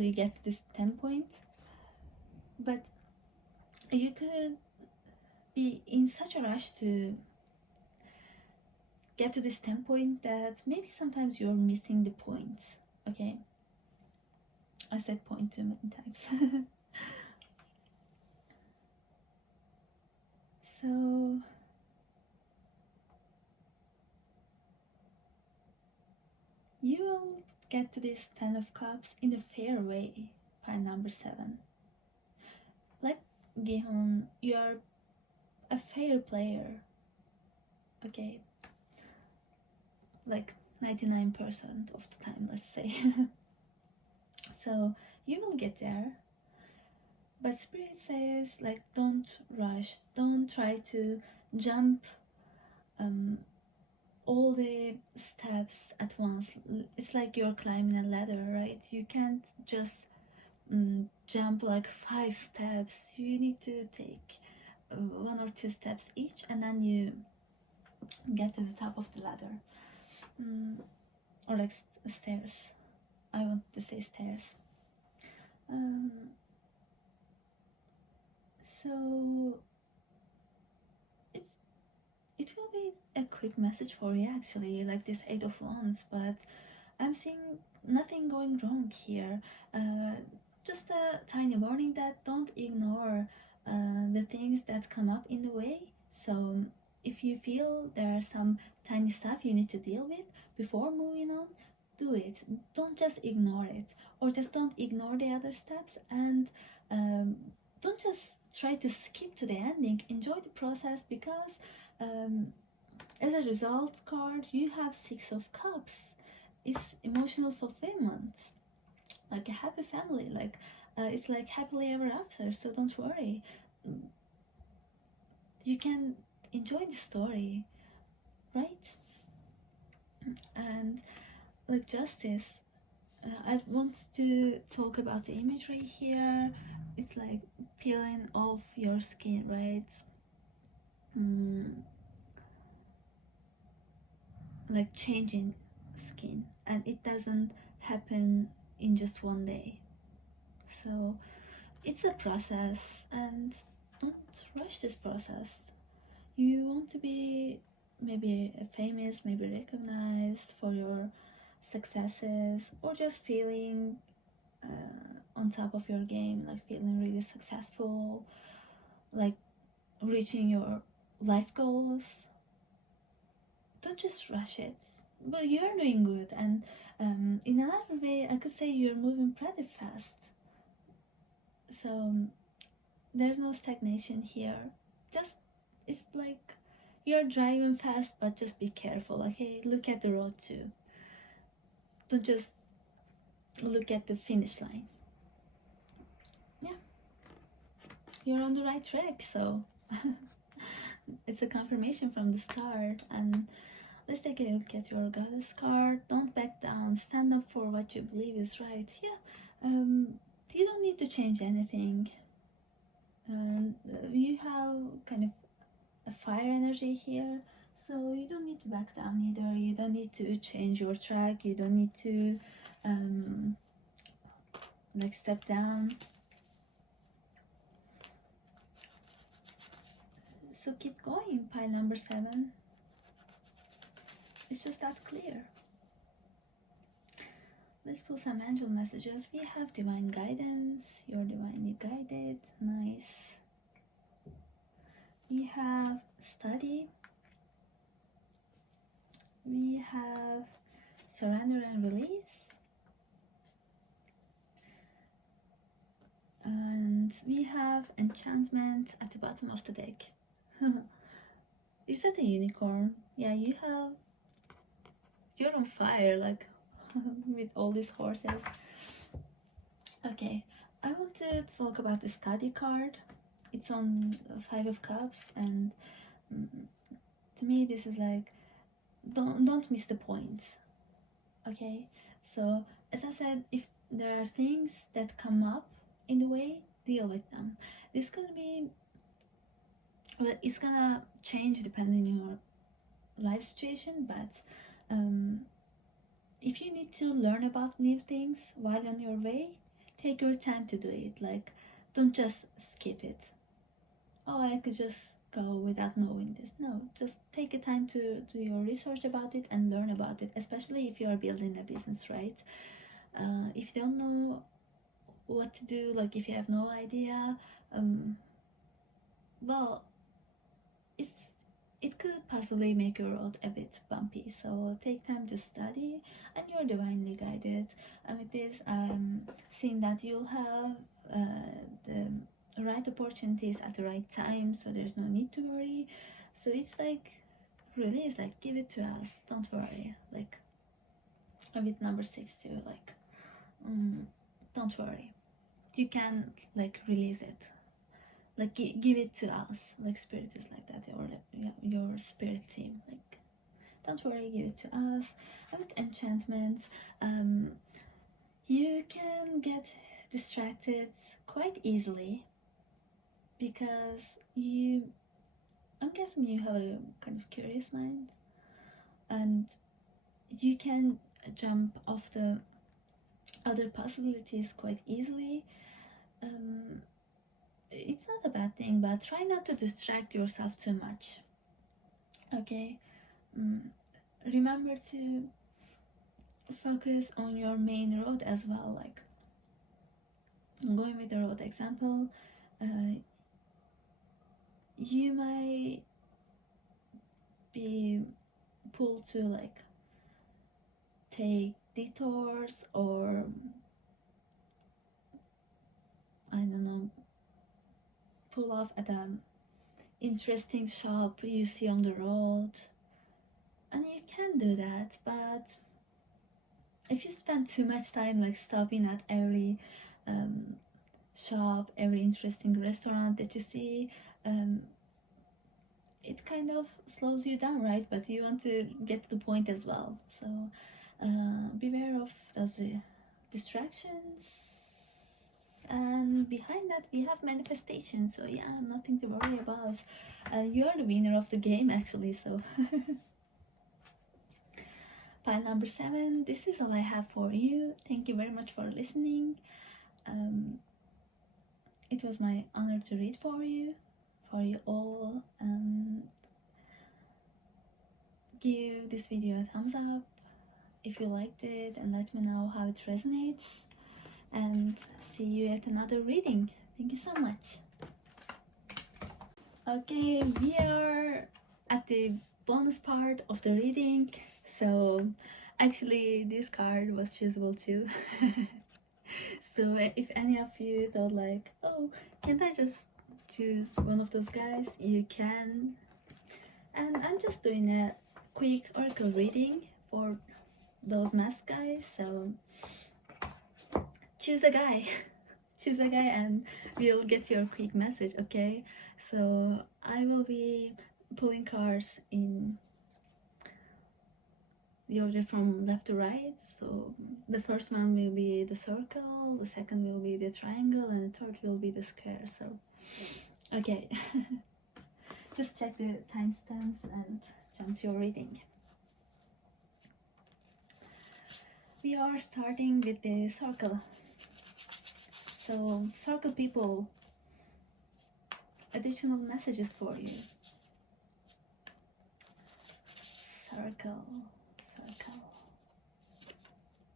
you get to this 10 point. But you could be in such a rush to get to this 10 point that maybe sometimes you're missing the points. Okay, I said point too many times. So you will get to this 10 of Cups in a fair way by number 7. Like Gihon, you are a fair player. Okay, like 99% of the time, let's say. So you will get there. But Spirit says, like, don't rush, don't try to jump all the steps at once. It's like you're climbing a ladder, right? You can't just jump like 5 steps. You need to take 1 or 2 steps each, and then you get to the top of the ladder. Or like stairs. I want to say stairs. So it will be a quick message for you actually, like this 8 of Wands, but I'm seeing nothing going wrong here. Just a tiny warning that don't ignore the things that come up in the way. So if you feel there are some tiny stuff you need to deal with before moving on, do it. Don't just ignore it, or just don't ignore the other steps, and don't just try to skip to the ending. Enjoy the process, because as a result card you have 6 of Cups. It's emotional fulfillment, like a happy family, like it's like happily ever after. So don't worry, you can enjoy the story, right? And like Justice, I want to talk about the imagery here. It's like peeling off your skin, right? Like changing skin, and it doesn't happen in just one day. So it's a process, and don't rush this process. You want to be maybe famous, maybe recognized for your successes, or just feeling on top of your game, like feeling really successful, like reaching your life goals. Don't just rush it. But you're doing good, and in another way I could say you're moving pretty fast. So there's no stagnation here. Just, it's like you're driving fast, but just be careful. Okay, look at the road too. Don't just look at the finish line. Yeah, you're on the right track. So it's a confirmation from the start. And let's take a look at your Goddess card. Don't back down. Stand up for what you believe is right. Yeah, you don't need to change anything. You have kind of a fire energy here, so you don't need to back down either. You don't need to change your track. You don't need to like step down. So keep going, pile number 7. It's just that clear. Let's pull some angel messages. We have divine guidance. You're divinely guided. Nice. We have study. We have surrender and release. And we have enchantment at the bottom of the deck. Is that a unicorn? Yeah, you're on fire, like with all these horses. Okay, I want to talk about the study card. It's on 5 of Cups, and to me this is like, don't miss the point. Okay, so as I said, if there are things that come up in the way, deal with them. This could be, well, it's gonna change depending on your life situation, but if you need to learn about new things while on your way, take your time to do it. Like, don't just skip it. Oh, I could just go without knowing this. No, just take a time to do your research about it and learn about it, especially if you are building a business, right? If you don't know what to do, like if you have no idea, well, it could possibly make your road a bit bumpy. So take time to study, and you're divinely guided. And with this, I'm seeing that you'll have the right opportunities at the right time, so there's no need to worry. So it's like, really, it's like, give it to us, don't worry. Like with number 6 too, like don't worry, you can like release it, like give it to us. Like spirit is like that, or your spirit team, like don't worry, give it to us. And with enchantments, you can get distracted quite easily because I'm guessing you have a kind of curious mind, and you can jump off the other possibilities quite easily. It's not a bad thing, but try not to distract yourself too much. Okay, remember to focus on your main road as well. Like, going with the road example, you might be pulled to like take detours, or I don't know, pull off at an interesting shop you see on the road, and you can do that. But if you spend too much time like stopping at every shop, every interesting restaurant that you see, it kind of slows you down, right? But you want to get to the point as well, so beware of those distractions. And behind that we have manifestation, so yeah, nothing to worry about. You're the winner of the game actually, so pile number 7, this is all I have for you. Thank you very much for listening. It was my honor to read for you all. Give this video a thumbs up if you liked it, and let me know how it resonates, and see you at another reading. Thank you so much. Okay, we are at the bonus part of the reading. So actually this card was choosable too. So if any of you thought like, oh, can't I just choose one of those guys, you can. And I'm just doing a quick oracle reading for those mask guys, so choose a guy. Choose a guy and we'll get your quick message. Okay, so I will be pulling cards in the order from left to right. So the first one will be the circle, the second will be the triangle, and the third will be the square. So okay, just check the timestamps and jump to your reading. We are starting with the circle. So circle people, additional messages for you. Circle.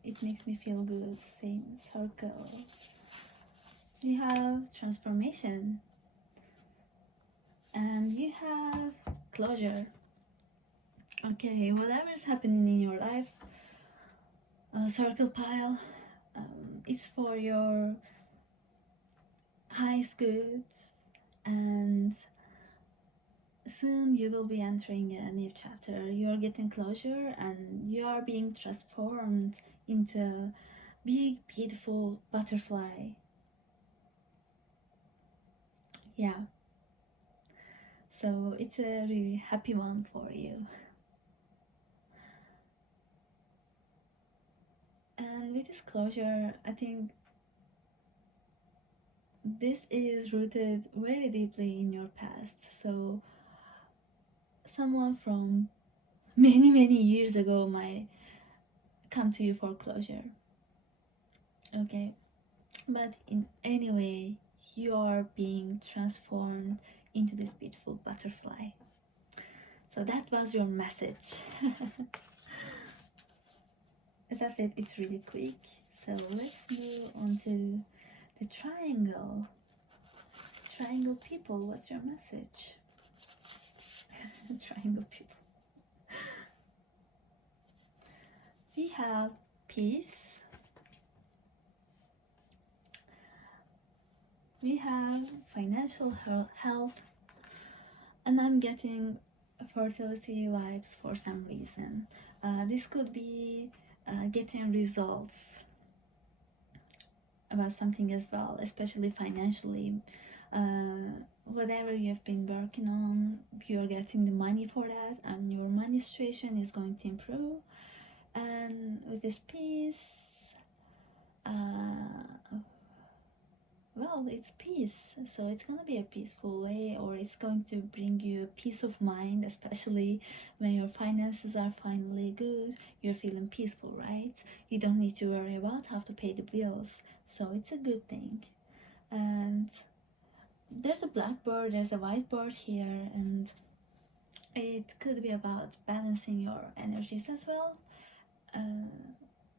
it makes me feel good. Same circle. You have transformation, and you have closure. Okay, whatever's happening in your life, circle pile, it's for your highest goods, and soon you will be entering a new chapter. You're getting closure and you are being transformed into a big, beautiful butterfly. Yeah. So it's a really happy one for you. And with this closure, I think this is rooted very deeply in your past. So someone from many, many years ago might come to you for closure. Okay. But in any way, you are being transformed into this beautiful butterfly. So that was your message. As I said, it's really quick. So let's move on to the triangle. Triangle people, what's your message? Triangle people. We have peace. We have financial health. And I'm getting fertility vibes for some reason. This could be getting results about something as well, especially financially. Whatever you've been working on, you're getting the money for that, and your money situation is going to improve. And with this peace, well, it's peace, so it's gonna be a peaceful way, or it's going to bring you peace of mind, especially when your finances are finally good. You're feeling peaceful, right? You don't need to worry about how to pay the bills, so it's a good thing. And there's a black bird, there's a white bird here, and it could be about balancing your energies as well.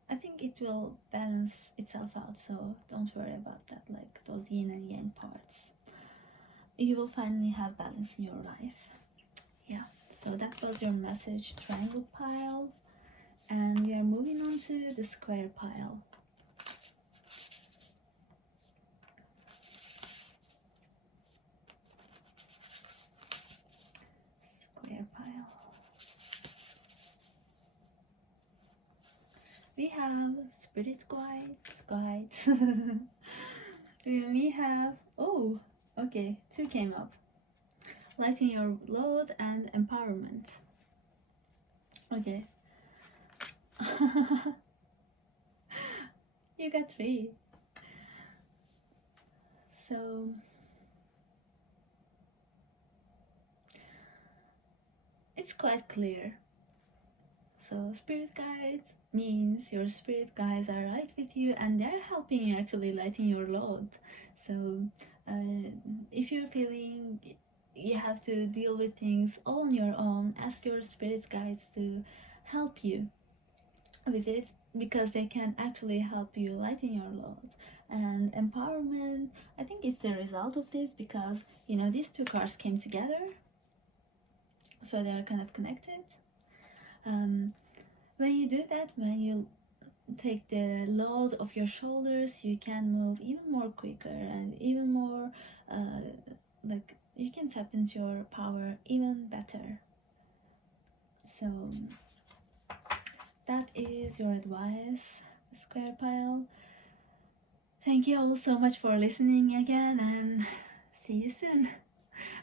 I think it will balance itself out, so don't worry about that, like those yin and yang parts. You will finally have balance in your life. Yeah, so that was your message, triangle pile. And we are moving on to the square pile. Square pile. We have spirit guide. We have, oh, okay, two came up. Lighten your load and empowerment. Okay. You got three. So it's quite clear. So spirit guides means your spirit guides are right with you and they're helping you actually lighten your load. So if you're feeling you have to deal with things all on your own, ask your spirit guides to help you with it, because they can actually help you lighten your load. And empowerment, I think it's the result of this, because you know these two cards came together, so they're kind of connected. When you do that, when you take the load off your shoulders, you can move even more quicker and even more like you can tap into your power even better. So that is your advice, square pile. Thank you all so much for listening again, and see you soon.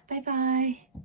Bye bye.